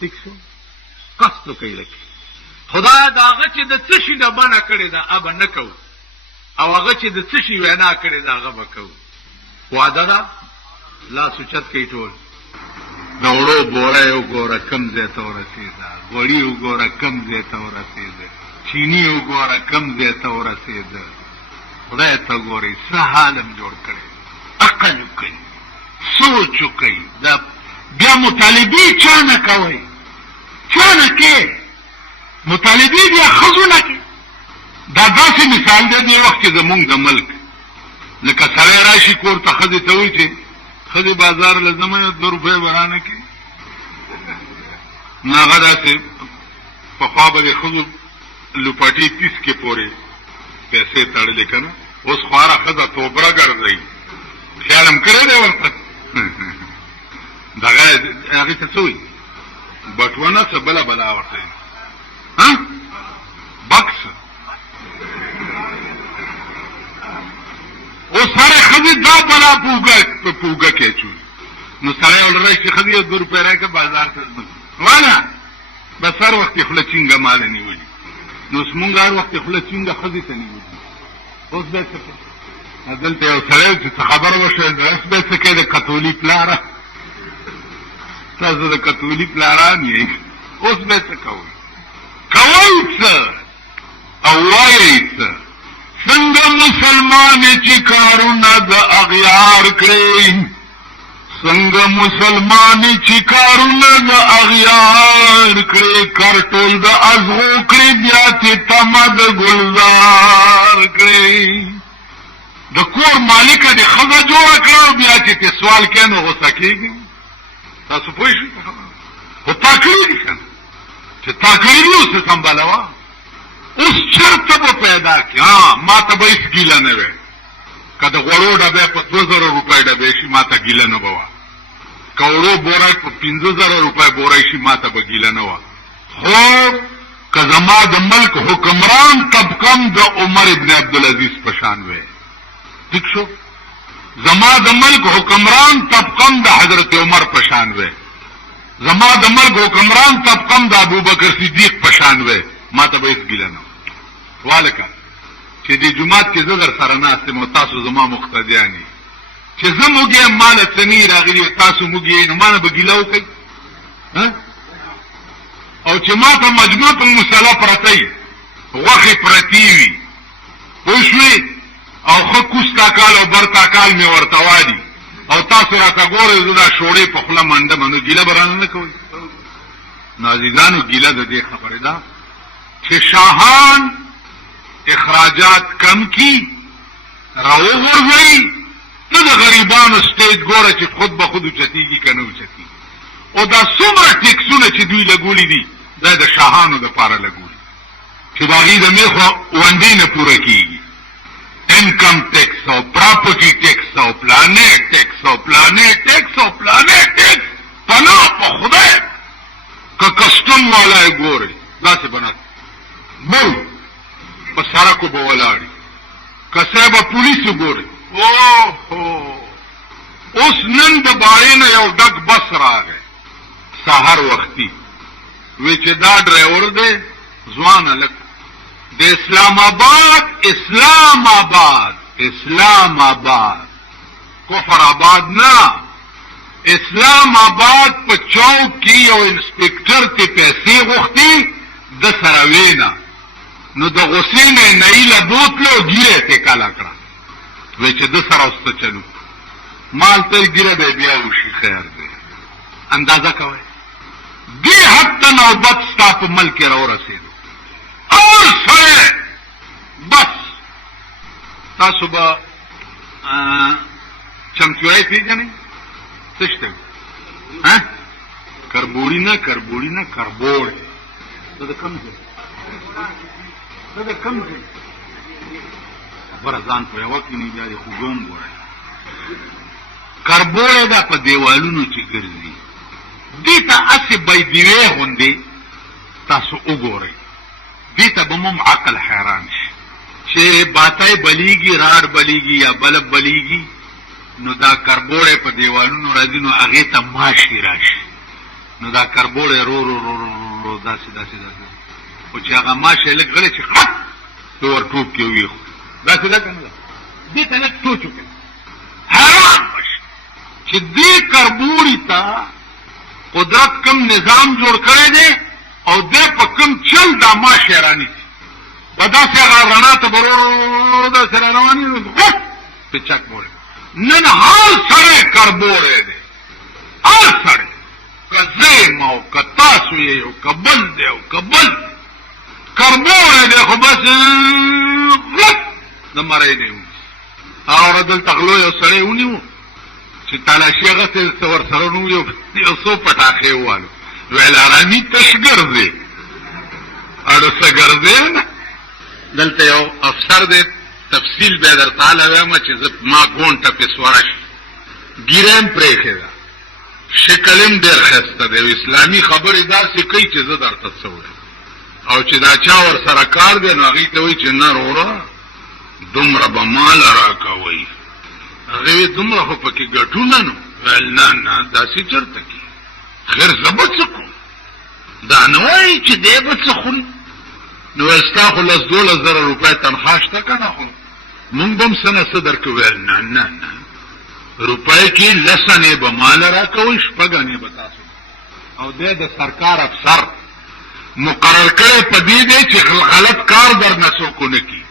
ټیک شو قصد وکئ لکې خدای د هغه چې د څه شي نه بنه کړې ده هغه نه کوو او هغه چې د څه شي وینا کړې ده هغه به کوو وعده ده لاس اوچت کوي ټول د وړو بوری وګوره کم ځای ته ورسېده غوړي وګوره کم ځای ته ورسېده چینی وګوره کم ځای ته ورسېده خدای ته ګورئ څه حال هم جوړ کړی عقل وکئ سوچ وکئ دا بیا مطالبې چا نه کوئ چا نه کې مطالبې بیا ښځو نه کې دا داسې مثال دی دې وخت کې زمونږ د ملک لکه سړی راشي کور ته ښځې ته وایي چې ښځې بازار له زمه 2 روپۍ به رانه کړي نو هغه داسې پخوا به د ښځو لوپاټي 30 کې پورې پیسې تړلې که نه اوس خواره ښځه توبره ګرځوي خیال هم کړی دی ورته دغه هغې ته څه وایي بټونه څه بله بلا ورته بکس اوس هرې ښځې دا بلا په پوږه کې اچوي نو سړی ول راشي ښځې یو 2 روپۍ راکړه بازار ته واله بس هر وخت یې خوله چینګه ماله نیولي نو اوس مونږ هر وخت یې خوله چینګه ښځې ته نیولي اوس به څه کوي دلته یو سړی چې څه خبر وشوې اوس به څه کوي د کتولي پلاره تاسو د کتولي پلاران یې اوس به څه کوئ کوئ څه او وایئ څه څنګه مسلمان چې کارونه د اغیار کړي څنګه مسلمان چې کارونه د اغیار کړي کرټول د ازغو کړي بیا چې تمه د ګلزار کړي د کور مالکه د ښځه جوړه کړه بیا چې ته سوال کوې نو غوسه کېږي تاسو پوه شئ خو تا کړي دي که نه چې تا کړي دي اوس یې سمبالوه اوس چېرته به پیدا کړي ما ته به هېڅ ګیله نه وی که د غوړو ډبی په 2000 روپۍ ډبی شي ما ته ګیله نه به وه که وړو بوری په 50,000 روپۍ بوری شي ما ته به ګیله نه وه خو که زما د ملک حکمران طبقم د عمر ابن عبدالعزیز په شان وی ٹھیک شو زما د ملک حکمران طبقم د حضرت عمر په شان وی زما د ملک حکمران طبقم د ابوبکر صدیق په شان وی ما ته به هېڅ ګیله نه والکه چې دې جومات کې زه در سره ناست یم او تاسو زما مقتدیان یې چې زه موږی مال څنی راغلی تاسو موږی نو مانه به ګیله وکړئ او چې ما ته مجموع په مسله پرتی غوښې پرتی وي پوه شوې او ښه کوستا کال او برتا کال مې ورته وادي او تاسو راته ګورئ زه دا شوړې په خوله منډم نو ګیله به رانه نه کوئ نو عزیزانو ګیله د دې خبرې ده چې شاهان اخراجات کم کی راوغورځوي ته د غریبانو سټیج ګوره چې خود به خود اوچتېږي که نه اوچتېږي او دا څومره ټیکسونه چې دوی لګولي دي دا د شاهانو دپاره لګولي چې د هغې د میخو ونډې نه پوره کېږي انکم ټیکس او پراپرټي ټیکس او پلانې ټیکس او پلانې ټیکس او پلانې ټیکس پناه په خدای که کسټم والا یې ګورئ داسې به نه بل په سړکو به ولاړي که صاحب پولیسو ګورئ اوس نن د باړې نه یو ډک بس راغی سهار وختي وی چې دا ډرایور دی ځوان هلک د اسلام آباد کفر آباد نه اسلام آباد په چوک کې یو انسپکټر ته پیسې غوښتي د سره وینا نو د غصې نه نیله بوتلو ګیره ته کاله کړه وی چې د سره اوسته چلو مال تر ګیره به بیا وشي خیر دی اندازه کوئ دې حد ته نوبت ستا په ملک را ورسېدو اور سره بس تاسو به چمچوړی پیژنئ څه شته کربوړي نه کربوړی دا د کوم ځای خبره ځان په یوه کې نه بیا د خوږوم ګورئ کربوړی دا په دیوالونو چې ګرځي دې ته هسې بیدیوې غوندې تاسو وګورئ دې ته به مو عقل حیران شي چې باتای بلیږي راډ بلیږي یا بلب بلیږي نو دا کربوړی په دیوالونو راځي نو هغې ته ماشي راشي نو دا کربوړی رو رو رو رو داسې خو چې هغه ماشی لږ غلی چې خط د ور ټوپ کې ویښو داسې ده که نه ده دې ته لږ سوچ وکړئ حیران بشي چې دې کربوړي ته قدرت کم نظام جوړ کړی دی او دې په کم چل دا ماشی رانیسي به داسې هغه رڼا ته به رو داسې را روانې په چک بوړی نن هر سړی کربوړی دی هر سړی که زه یم او که تاسو یې او که بل دی او که بل دی کربوړی دی خو بس د مرۍ نه ونیسي هغه ورځ دلته غلو یو سړی ونیو چې تالاشي هغسې ورسره نو یو څو پټاخې ووالو ویل ارامي تش ګرځې اړو څه ګرځې نه دلته یو افسر دی تفصیل بیا درته هله وایم چې زه ما ګونټه پې سوره شي ګیره هم پرېښې ده شکل هم ډېر ښایسته دی اسلامي خبرې داسې کوي چې زه درته څه وایم او چې دا چا ورسره کار دی نو هغې ته وایي چې نه وروره دومره به مال راکوئ هغې وایي دومره خو پکې ګټونه نو ویل نه داسې چېرته کې خیر زه به څه کوم دا نه وایي چې دی به څه خوري نو ویل ستا خو 10-12,000 روپۍ تنخوا شته که نه خو مونږ به هم څه نه څه درکو ویل نه روپۍ کې 10 انې به مال راکوئ 6 انې به تاسو او دی د سرکار افسر مقرر کړی په دې دی چې غلط کار در نه څوک ونه کړي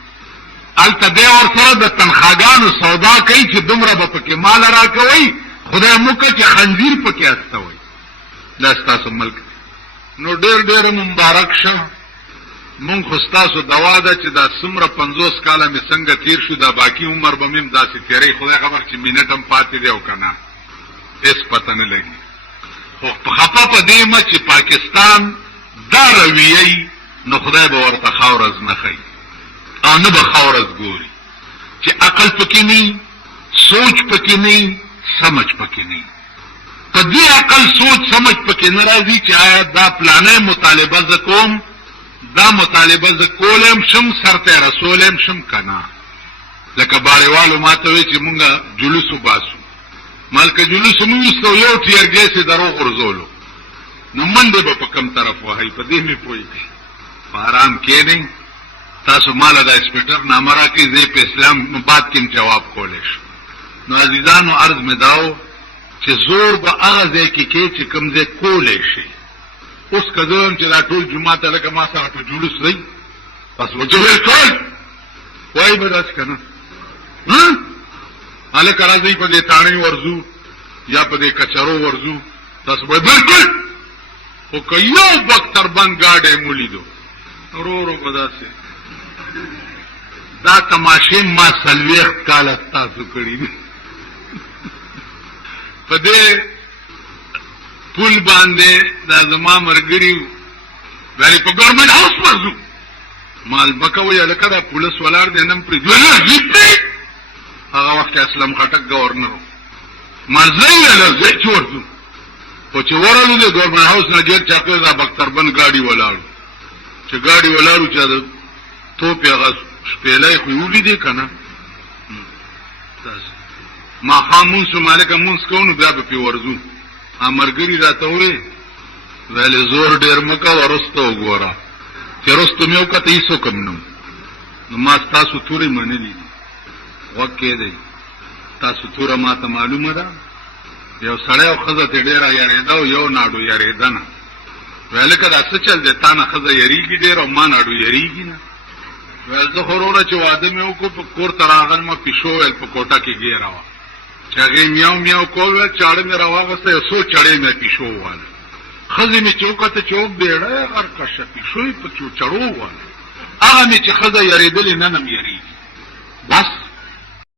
هلته دی ورسره د تنخواګانو سودا کوي چې دومره به پکې مال راکوئ خدای مو که چې خنزیر پکې استوئ دا ستاسو ملک دی نو ډېر مبارک شه مونږ خو ستاسو دوا ده چې دا څومره 50 کاله مې څنګه تیر شو دا باقي عمر به مې هم داسې تېری خدای خبر چې منټ هم پاتې دی او که نه هېڅ پته نه لګي خو خفه په دې مه چې پاکستان دا رویه نو خدای به ورته خاورز نه ښیي او نه به خاورز ګوري چې عقل پکې نه سوچ پکې نه سمجھ پکې نه په دې عقل سوچ سمجھ پکې نه راځي چې آیا دا پلانه مطالبه زه کوم دا مطالبه زه کولم شم سرته رسولم شم که نه لکه باړیوالو ما ته وایي چې مونږ جلوس وباسو مالکه جلوس مو ویستو یو ټیرګیسې درو غورځولو نو منډې به په کوم طرف وهئ په دې مې پوهېږئ په ارام کښېنئ تاسو ماله دا اسپیټر نامه راکړئ زه په اسلام باد کې جواب کولی شم نو عزیزانو عرض مې داو چې زور به هغه ځای کې کې چې کوم ځای کولی شي. اوس که زه وایم چې دا ټول جومات ته لکه ما سره په جلوس دی بس وجوهې ټول وایي به داسې که نه هلکه راځئ په دې تاڼۍ ورځو یا په دې کچرو ورځو تاسو به بلکل خو که یو بختربند ګاډی مو لیدو ورو ورو به داسې دا تماشې ما 40 کاله ستاسو کړي دي په دې پل باندې دا زما ملګري یعنې په ګورمنټ هاوس ورځو مال بکوي هلکه دا پولیس ولاړ دی نن پرېږدي هغه وخت اسلام خټک ګورنر و مال زه یې ویله زه چې ورځو خو چې ورغلو د ګورمنټ هاوس نه ډېر چاکه دا بختربند ګاډي ولاړو چې ګاډي ولاړو چې د توپې هغه شپېلی خو یې ولیدې که نه ماښام مونځ شو مالکه مونځ کوو نو بیا به پرې ورځو ملګري راته وویل ویلې زور ډېر مه کوه وروسته وګوره چې وروسته مې وکته هېڅوک هم نه نو ما ستاسو تورې منلي دي غوږ کېدی تاسو توره ما ته معلومه ده یو سړی او ښځه ترې ډېره یارېده او یو ناډو یارېده نه ویل لکه دا څه چل دی تا نه ښځه یریږي ډېر او ما ناډو یریږي نه ویل زه خو وروره چې واده مې وکړو په کور ته راغلمه پیشو ویل په کوټه کې ګیره وه چې هغې میاو میاو کول ویل چاړه مې راواغسته یو څو چړې مې پیشو وواله ښځې مې چې وکته چې بیړه یې غرقه شه پیشو یې په چړو وواله هغه مې چې ښځه یارېدلې نن هم یریږي